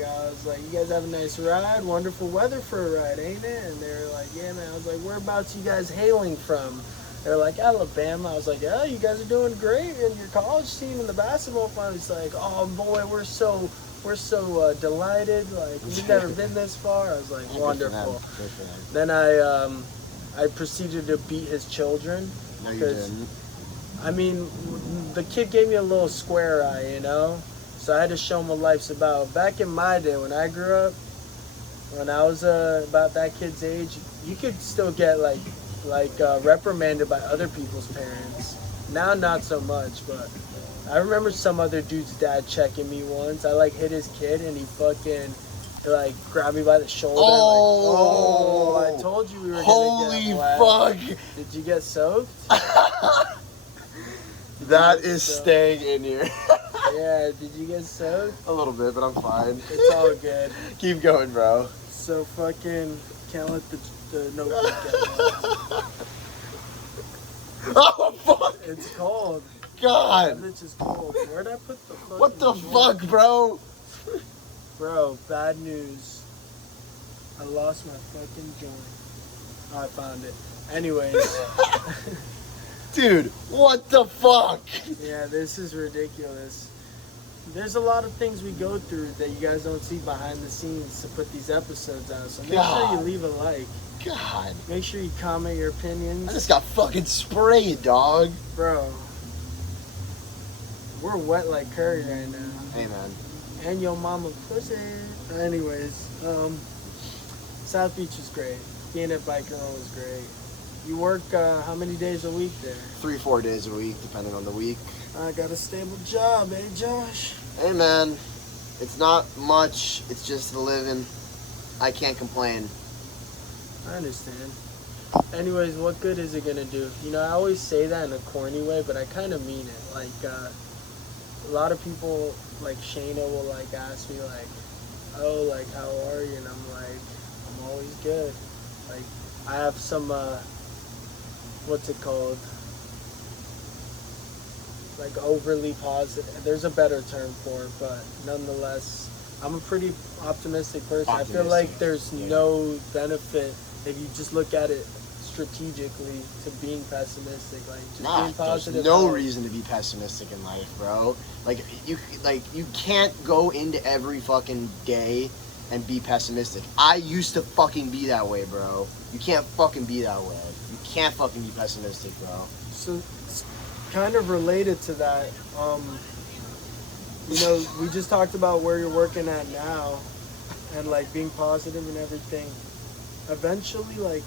you guys have a nice ride. Wonderful weather for a ride, ain't it? And they were like, yeah, man. I was like, whereabouts you guys hailing from? They're like, Alabama. I was like, yeah, you guys are doing great in your college team in the basketball fund. It's like, oh boy, we're so delighted. Like, we've never been this far. I was like, wonderful. Then I proceeded to beat his children. No, you didn't. I mean, the kid gave me a little square eye, you know? So I had to show him what life's about. Back in my day, when I grew up, when I was about that kid's age, you could still get like reprimanded by other people's parents. Now, not so much, but I remember some other dude's dad checking me once. I hit his kid and he grabbed me by the shoulder. Oh, I told you we were holy gonna get wet. Fuck! Did you get soaked? That is staying in here. Yeah, did you get soaked? A little bit, but I'm fine. It's all good. Keep going, bro. So fucking can't let the notebook get wet. Oh fuck! It's cold. God. That bitch is cold. Where'd I put the fuck? What the fuck, bro? Bro, bad news. I lost my fucking joint. Oh, I found it. Anyways. Dude, what the fuck? Yeah, this is ridiculous. There's a lot of things we go through that you guys don't see behind the scenes to put these episodes out. So make sure you leave a like. God. Make sure you comment your opinions. I just got fucking sprayed, dog. Bro. We're wet like curry right now. Hey, man. And your mama pussy. Anyways, South Beach is great. Being at Biker Roll is great. You work how many days a week there? 3-4 days a week, depending on the week. I got a stable job, eh, Josh? Hey, man. It's not much. It's just the living. I can't complain. I understand. Anyways, what good is it gonna do? You know, I always say that in a corny way, but I kind of mean it. Like, a lot of people, like Shayna, will like ask me like, "Oh, like how are you?" And I'm like, "I'm always good." Like, I have some, what's it called? Like overly positive. There's a better term for it, but nonetheless, I'm a pretty optimistic person. I feel like there's no benefit if you just look at it strategically to being pessimistic. Like just being positive. There's no reason to be pessimistic in life, bro. Like you can't go into every fucking day and be pessimistic. I used to fucking be that way, bro. You can't fucking be that way. You can't fucking be pessimistic, bro. So it's kind of related to that. You know, we just talked about where you're working at now and like being positive and everything. Eventually, like,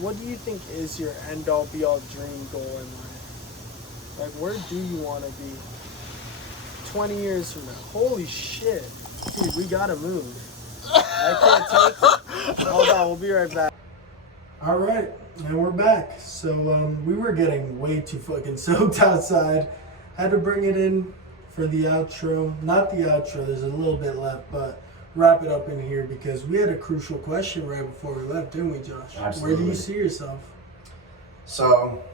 what do you think is your end all be all dream goal in life? Like, where do you want to be 20 years from now? Holy shit. Dude, we gotta move. I can't take it. Hold on, we'll be right back. All right, and we're back. So we were getting way too fucking soaked outside. Had to bring it in for the outro. Not the outro, there's a little bit left, but wrap it up in here because we had a crucial question right before we left, didn't we, Josh? Absolutely. Where do you see yourself? So,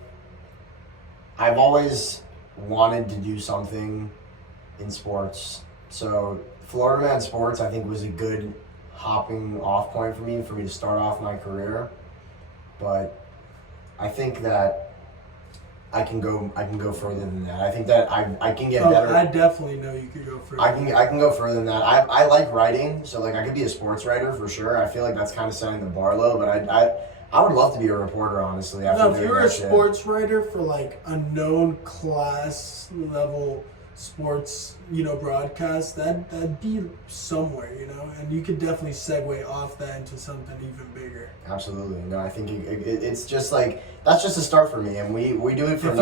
I've always wanted to do something in sports. So, Florida Man Sports, I think, was a good hopping off point for me to start off my career. But I think that I can go further than that. I think that I can get better. I definitely know you could go further. I can go further than that. I like writing, so like I could be a sports writer for sure. I feel like that's kind of setting the bar low, but I would love to be a reporter, honestly. No, if you were a sports writer for like a known class level sports, broadcast, that'd be somewhere, and you could definitely segue off that into something even bigger. Absolutely. No, I think it's just like, that's just a start for me, and we do it for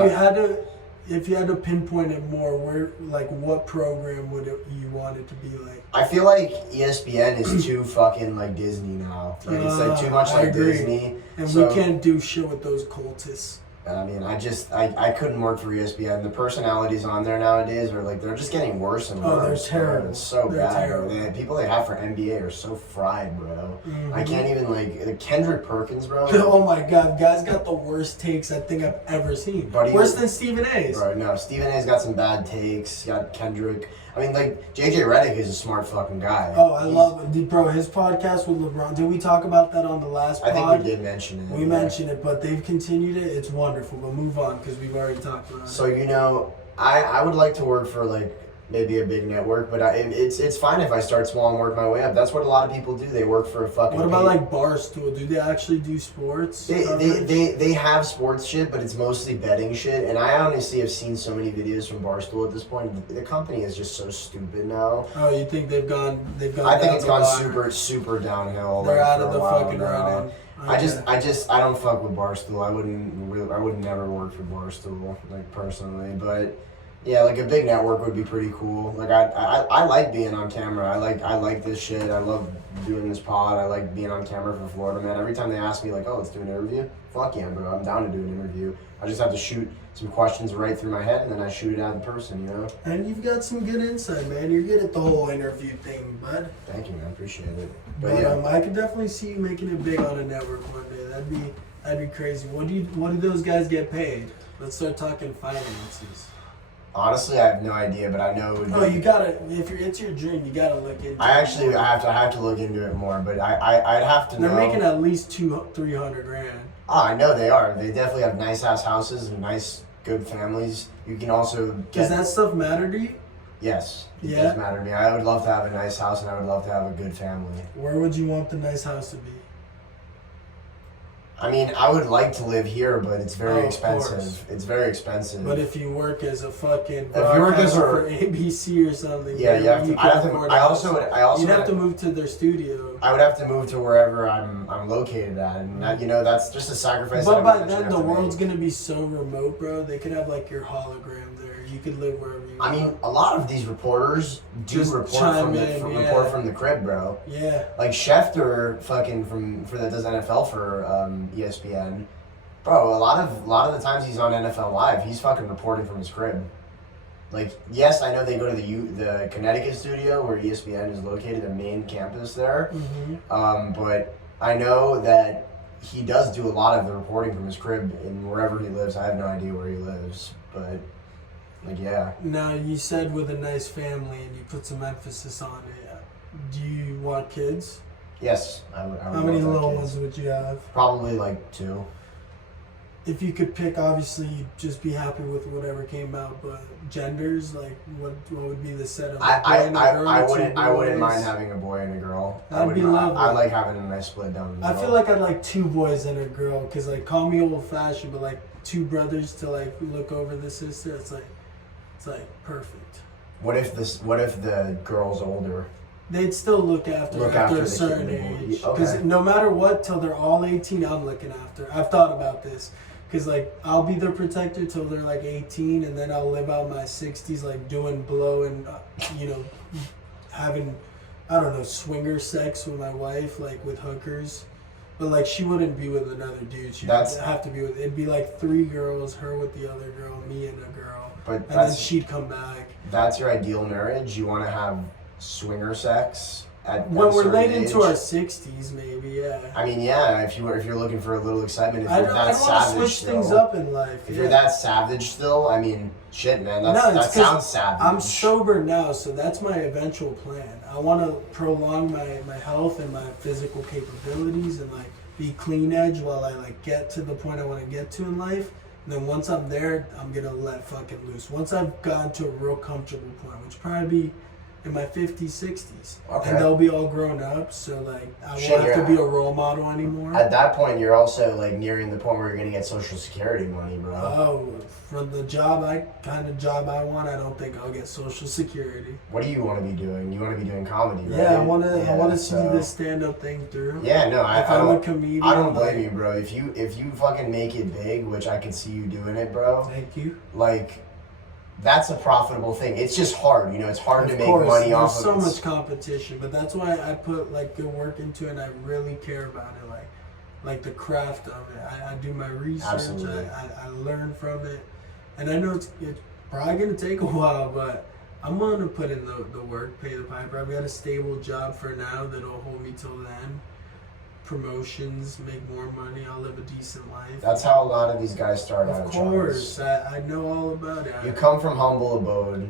If you had to pinpoint it more, what program would you want it to be like? I feel like ESPN is too fucking like Disney now. Like it's like too much like Disney. And we can't do shit with those cultists. I mean, I couldn't work for ESPN. The personalities on there nowadays are like, they're just getting worse and worse. Oh, they're terrible. It's so they're bad, terrible. bro. The people they have for NBA are so fried, bro. Mm-hmm. I can't even like Kendrick Perkins, bro. Oh my god, guy's got the worst takes I think I've ever seen. Worse than Stephen A's. Bro, no, Stephen A's got some bad takes. Got Kendrick. I mean, like, JJ Redick is a smart fucking guy. Oh, I love it. Bro, his podcast with LeBron. Did we talk about that on the last pod? I think we did mention it. We mentioned it, but they've continued it. It's wonderful. But move on, because we've already talked about it. So, I would like to work for, like, maybe a big network, but it's fine if I start small and work my way up. That's what a lot of people do. They work for a fucking... What about, like, Barstool? Do they actually do sports? They have sports shit, but it's mostly betting shit, and I honestly have seen so many videos from Barstool at this point. The company is just so stupid now. Oh, you think they've gone I think it's gone super downhill. They're out of the fucking running. I don't fuck with Barstool. I would never work for Barstool, like, personally, but... Yeah, like a big network would be pretty cool. Like I like being on camera. I like this shit. I love doing this pod. I like being on camera for Florida Man. Every time they ask me like, oh, let's do an interview. Fuck yeah, bro. I'm down to do an interview. I just have to shoot some questions right through my head and then I shoot it out in person, And you've got some good insight, man. You're good at the whole interview thing, bud. Thank you, man. Appreciate it. But yeah, I could definitely see you making it big on a network one day. That'd be crazy. What do those guys get paid? Let's start talking finances. Honestly, I have no idea, but I know. You gotta. If it's your dream, you gotta look into. I have to look into it more, but I'd have to. They're making at least $200-300 grand. Oh, I know they are. They definitely have nice ass houses and nice, good families. You can also get. Does that stuff matter to you? Yes, it does matter to me. I would love to have a nice house, and I would love to have a good family. Where would you want the nice house to be? I mean, I would like to live here, but it's very expensive. It's very expensive. But if you work as a fucking broadcaster for ABC or something, yeah, you have to. You'd have to move to their studio. I would have to move to wherever I'm located at, and that's just a sacrifice. But by then, the world's gonna be so remote, bro. They could have like your hologram there. You could live wherever you want. I mean, a lot of these reporters do report from the crib, bro. Yeah. Like Schefter, fucking that does NFL for ESPN, bro. A lot of the times he's on NFL Live, he's fucking reporting from his crib. Like, yes, I know they go to the Connecticut studio where ESPN is located, the main campus there. Mm-hmm. But I know that he does do a lot of the reporting from his crib in wherever he lives. I have no idea where he lives, but. Like, yeah. Now, you said with a nice family and you put some emphasis on it. Do you want kids? Yes. I would How many little ones would you have? Probably like 2. If you could pick, obviously, you'd just be happy with whatever came out, but genders, like, what would be the setup? I wouldn't mind having a boy and a girl. That'd be lovely. I like having a nice split down the middle. I feel like I'd like 2 boys and a girl, because, like, call me old-fashioned, but, like, 2 brothers to, like, look over the sister, it's like perfect. What if the girl's older? They'd still look after a certain age. Because no matter what, till they're all 18, I'm looking after. I've thought about this. Because, like, I'll be their protector till they're, like, 18, and then I'll live out my 60s, like, doing blow and, having, I don't know, swinger sex with my wife, like, with hookers. But, like, she wouldn't be with another dude. She'd have to be with, it'd be, like, 3 girls, her with the other girl, me and a girl. And then she'd come back. That's your ideal marriage? You want to have swinger sex when we're late into our 60s, maybe, yeah. I mean, yeah, if you're looking for a little excitement, if you're that savage I want to switch things up in life. If you're that savage still, I mean, shit, man, that sounds savage. I'm sober now, so that's my eventual plan. I want to prolong my health and my physical capabilities and, like, be clean edge while I, like, get to the point I want to get to in life. And then once I'm there, I'm going to let fucking loose. Once I've gotten to a real comfortable point, which probably be in my 50s, 60s. Okay. And they'll be all grown up, so like I Shit, won't have to yeah. be a role model anymore. At that point, you're also like nearing the point where you're gonna get Social Security money, bro. Oh, from the kind of job I want, I don't think I'll get Social Security. What do you want to be doing? You want to be doing comedy, right? Yeah, I want to see so- this stand-up thing through. Yeah, no, If I I'm a don't. comedian, I don't blame like, you, bro. If you fucking make it big, which I can see you doing it, bro. Thank you. Like, that's a profitable thing. It's just hard, It's hard to Of make course, money there's off so of it. much competition, but that's why I put like good work into it, and I really care about it, like the craft of it. I do my research, Absolutely. I learn from it, and I know it's probably gonna take a while, but I'm gonna put in the work, pay the piper. I've got a stable job for now that'll hold me till then. Promotions, make more money, I'll live a decent life. That's how a lot of these guys start out. Of course, I know all about it. You come from humble abode,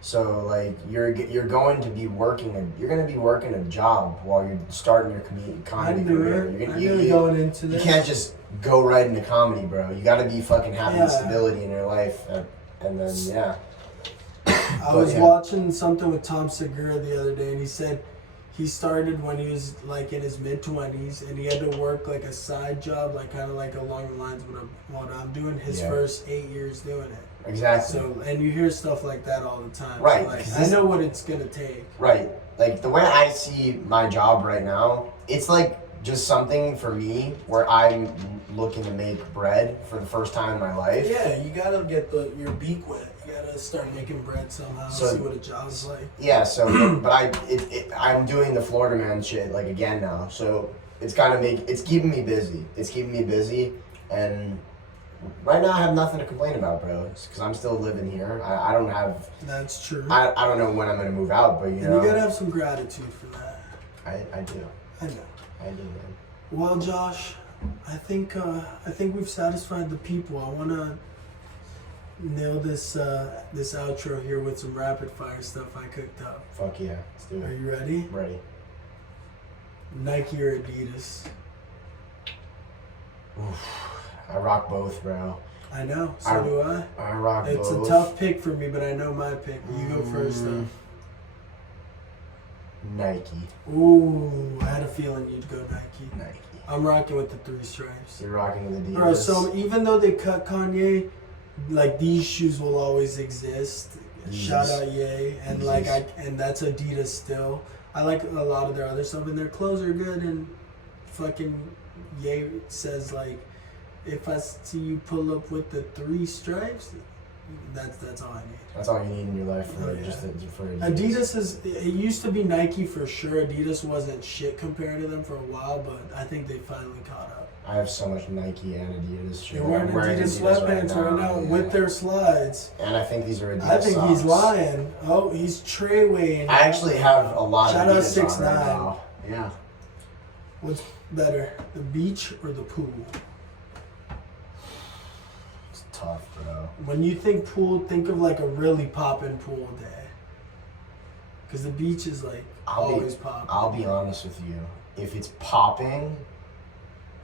so like you're going to be working. You're going to be working a job while you're starting your comedy career. I knew going into You this. can't just go right into comedy, bro. You got to be fucking having Yeah. stability in your life, and then yeah. I was watching something with Tom Segura the other day, and he said he started when he was like in his mid-20s, and he had to work like a side job, like kind of like along the lines of what I'm doing. His first 8 years doing it. Exactly. So, and you hear stuff like that all the time. Right, So, like, 'cause I know what it's gonna take. Right. Like the way I see my job right now, it's like just something for me where I'm looking to make bread for the first time in my life. Yeah, you gotta get your beak wet. You gotta start making bread somehow. So- see what a job's like. Yeah, so but I'm doing the Florida man shit like again now. So it's keeping me busy. It's keeping me busy, and right now I have nothing to complain about, bro. Because I'm still living here. I don't have. That's true. I don't know when I'm gonna move out, but you and know. you gotta have some gratitude for that. I do. I know. I do, man. Well, Josh, I think we've satisfied the people. I wanna nail this outro here with some rapid fire stuff I cooked up. Fuck yeah, let's do Are it. you ready? Ready. Nike or Adidas? Oof. I rock both, bro. I know. So do I. I rock It's both. a tough pick for me, but I know my pick. You go first, though. Nike. Ooh, I had a feeling you'd go Nike. Nike. I'm rocking with the 3 stripes. You're rocking the Adidas. Bro, so even though they cut Kanye, like these shoes will always exist. Shout out Ye, and like and that's Adidas still. I like a lot of their other stuff, and their clothes are good. And fucking Ye says like, if I see you pull up with the 3 stripes, that's all I need. That's all you need in your life for Oh, yeah. for Adidas it used to be Nike for sure. Adidas wasn't shit compared to them for a while, but I think they finally caught up. I have so much Nike and Adidas shit. You're wearing I'm wearing Adidas sweatpants right now yeah. with their slides. And I think these are Adidas I think he's socks. lying. Oh, he's Treywaying. I actually have a lot Shout of out Adidas on 6ix9ine. right now. Yeah. What's better, the beach or the pool? It's tough, bro. When you think pool, think of like a really poppin' pool day. Because the beach is like always popping. I'll be honest with you. If it's popping,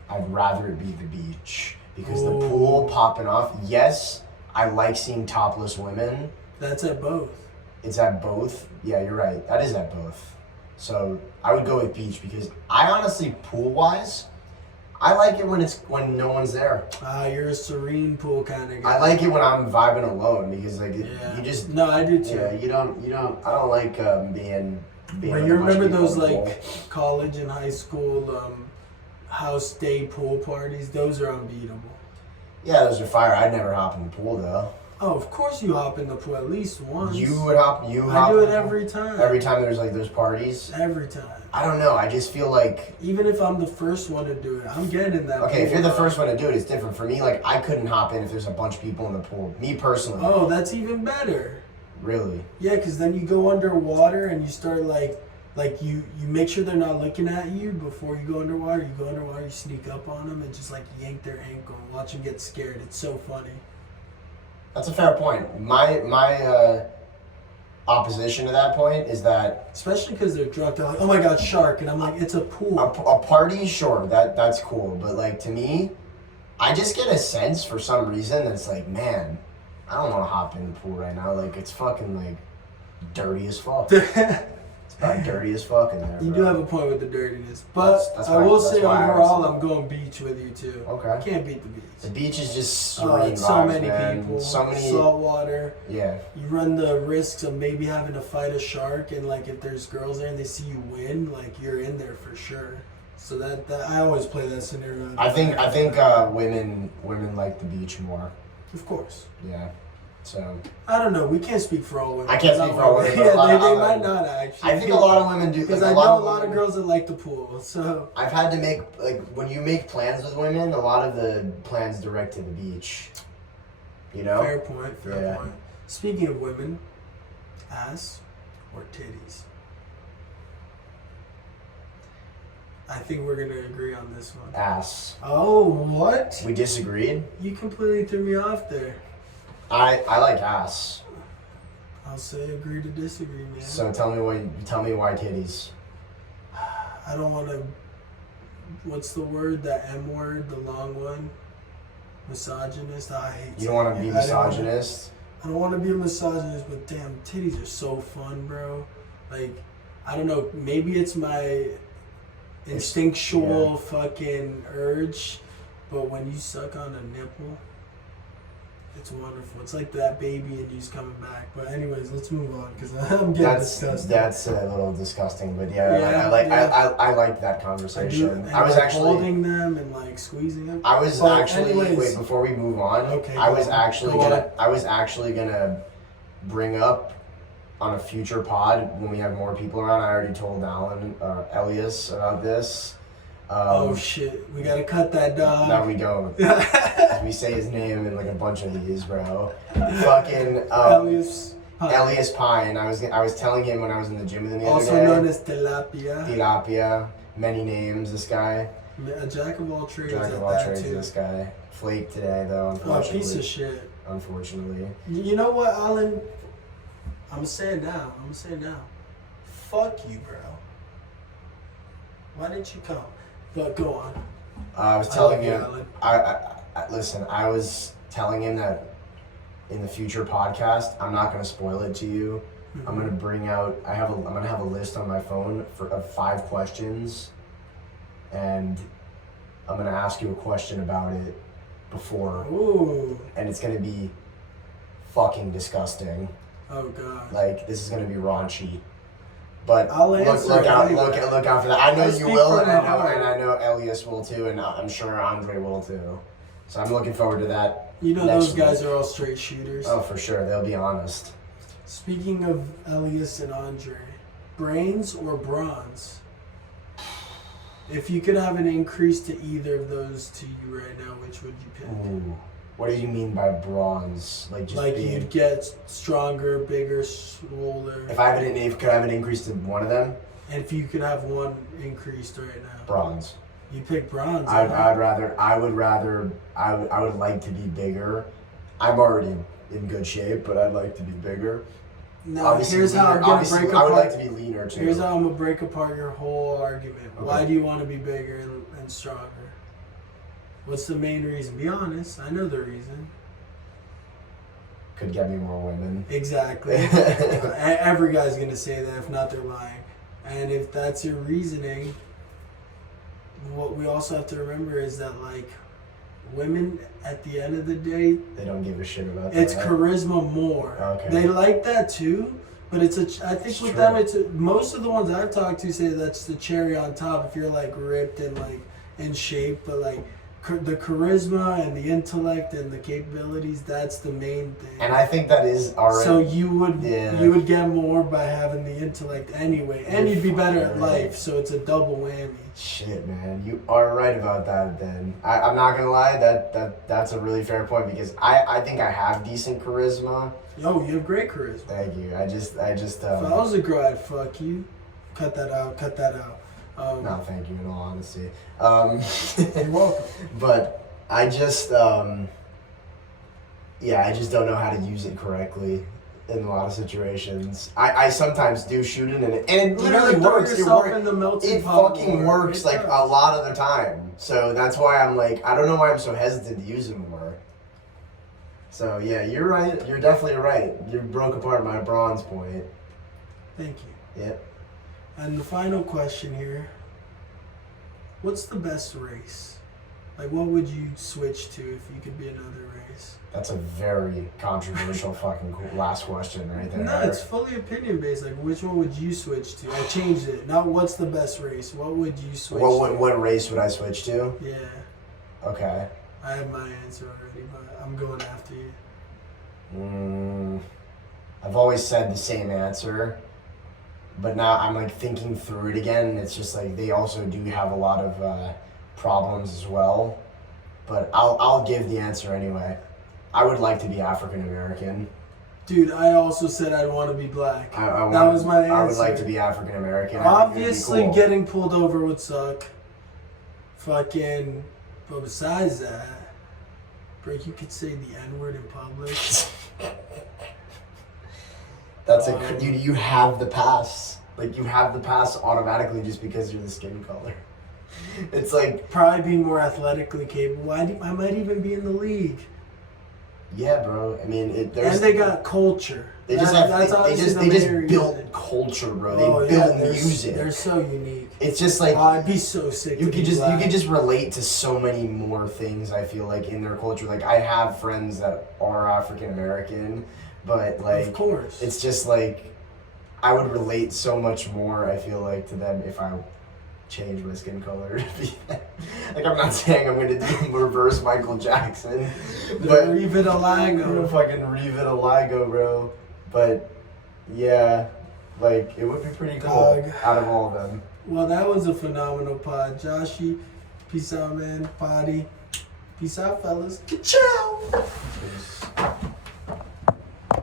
I'd rather it be the beach. Because the pool popping off, yes, I like seeing topless women. That's at both. It's at both. Yeah, you're right. That is at both. So I would go with beach because I honestly, pool-wise, I like it when no one's there. You're a serene pool kind of guy. I like it when I'm vibing alone because like Yeah. you just No, I do too. yeah you don't I don't like being. But with you a bunch remember of people those in the pool. like college and high school house day pool parties? Those are unbeatable. Yeah, those are fire. I'd never hop in the pool though. Oh, of course you hop in the pool at least once. You would hop. You I hop. do in it the pool? every time. Every time there's like those parties. Every time. I don't know. I just feel like Even if I'm the first one to do it, I'm getting in that okay. pool. If you're the first one to do it, it's different. For me, like I couldn't hop in if there's a bunch of people in the pool. Me personally. Oh, that's even better. Really? Yeah, because then you go underwater and you start like you make sure they're not looking at you before you go underwater. You go underwater, you sneak up on them and just like yank their ankle and watch them get scared. It's so funny. That's a fair point. My opposition to that point is that Especially because they're drunk. They're like, oh my god, shark. And I'm like, it's a pool. a party, sure, that's cool. But like to me, I just get a sense for some reason that's like, man, I don't want to hop in the pool right now. Like it's fucking like dirty as fuck. It's about dirty as fuck in there. You bro. do have a point with the dirtiness, but That's I will that's say why I overall, was- I'm going beach with you too. Okay. Can't beat the beach. The beach is just serene It's vibes, so many man. people, So many. salt water. Yeah. You run the risks of maybe having to fight a shark, and like if there's girls there and they see you win, like you're in there for sure. So that I always play that scenario. I think women like the beach more. Of course. Yeah. So I don't know. We can't speak for all women. I can't speak for all women, but Yeah, a lot they of- might not actually. I think a lot of women do. Because like, I know a lot of women- girls that like the pool. So I've had to make when you make plans with women, a lot of the plans direct to the beach. You know. fair point. Fair Yeah. point. Speaking of women, ass or titties? I think we're gonna agree on this one. Ass. Oh, what? We disagreed. You completely threw me off there. I like ass. I'll say agree to disagree, man. So tell me why titties. I don't want to. What's the word? The M word, the long one. Misogynist. I hate. You don't want to be saying it. misogynist. I don't want to be a misogynist, but damn, titties are so fun, bro. Like, I don't know. Maybe it's my instinctual fucking urge, but when you suck on a nipple, it's wonderful. It's like that baby and you's coming back. But anyways, let's move on because I'm getting disgusted. That's a little disgusting, but yeah, Yeah, I like that I do, conversation. and I was like actually holding them and like squeezing them. I was But actually anyways- wait before we move on. Okay, I go was on. actually Go gonna on. I was actually gonna bring up on a future pod when we have more people around. I already told Alan Elias about this. Oh shit, we gotta cut that dog. No, we don't. We say his name in like a bunch of these, bro. Fucking Elias Pine. Elias Pine. I was telling him when I was in the gym with him the Also other day. known as tilapia. Tilapia, many names. This guy, A jack of all trades. jack at of all that trades. too. This guy, flake today though. Oh, Unfortunately, piece of shit. Unfortunately, You know what, Alan? I'm gonna say it now. Fuck you, bro. Why didn't you come? But go on. I was I telling love you, him. Alan. I listen. I was telling him that in the future podcast, I'm not gonna spoil it to you. I'm gonna bring out. I'm gonna have a list on my phone of 5 questions, and I'm gonna ask you a question about it before, Ooh. and it's gonna be fucking disgusting. Oh god. Like this is gonna be raunchy. But I'll look answer out anyway. look out for that. I know I you speak will, from and the heart. I know Elias will too, and I'm sure Andre will too. So I'm looking forward to that. You know next those guys week. are all straight shooters. Oh, for sure, they'll be honest. Speaking of Elias and Andre, brains or bronze? If you could have an increase to either of those to you right now, which would you pick? Ooh, what do you mean by bronze? Like just Like being. you'd get stronger, bigger, swoller. If I have could I have an increase to one of them? And if you could have one increased right now, Bronze. you pick bronze. I huh? would like to be bigger. I'm already in good shape, but I'd like to be bigger. Now, Obviously, here's how I'm gonna obviously, break I would apart. like to be leaner too. Here's how I'm gonna break apart your whole argument. Okay. Why do you want to be bigger and stronger? What's the main reason? Be honest. I know the reason. Could get me more women. Exactly. Every guy's gonna say that. If not, they're lying. And if that's your reasoning, what we also have to remember is that like women, at the end of the day, They don't give a shit about that. it's right? charisma more. Okay. They like that too, but I think It's with true. them, most of the ones I've talked to say that's the cherry on top. If you're like ripped and like in shape, but like the charisma and the intellect and the capabilities, that's the main thing. And I think that is already. So you would Yeah. get more by having the intellect anyway, and You're you'd be better at fucking life. right. So it's a double whammy. Shit, man, you are right about that. Then I'm not gonna lie, that's a really fair point because I think I have decent charisma. Yo, you have great charisma. Thank you. I just If I was a girl, I'd fuck you. Cut that out. no, thank you in all honesty. You're welcome. But I just I just don't know how to use it correctly in a lot of situations. I sometimes do shoot it and it literally You gotta works. throw yourself in the melting It pot fucking more. works It like does. a lot of the time. So that's why I'm like, I don't know why I'm so hesitant to use it more. So yeah, you're right. You're definitely right. You broke apart my bronze point. Thank you. Yep. And the final question here. What's the best race? Like, what would you switch to if you could be another race? That's a very controversial fucking last question right there. No, it's fully opinion based. Like, which one would you switch to? I changed it. Not what's the best race. What would you switch to? What race would I switch to? Yeah. Okay. I have my answer already, but I'm going after you. I've always said the same answer, but now I'm like thinking through it again, and it's just like they also do have a lot of problems as well. But I'll give the answer anyway. I would like to be African American. Dude, I also said I'd want to be black. That was my answer. I would like to be African American. Obviously, cool. getting pulled over would suck. Fucking, but besides that, Break, you could say the N-word in public. That's you have the pass. Like, you have the pass automatically just because you're the skin color. It's like... Probably be more athletically capable. I might even be in the league. Yeah, bro. I mean, and they got culture. They just built culture, bro. They built music. They're so unique. It's just like... I'd be so sick You could just relate to so many more things, I feel like, in their culture. Like, I have friends that are African American, but, like... Of course. It's just, like... I would relate so much more, I feel like, to them if I change my skin color to be like, I'm not saying I'm gonna do reverse Michael Jackson, but revitiligo. Fucking revitiligo, bro. But yeah, like, it would be pretty cool out of all of them. Well, that was a phenomenal pod. Joshy, peace out, man. Potty, peace out, fellas. Ciao.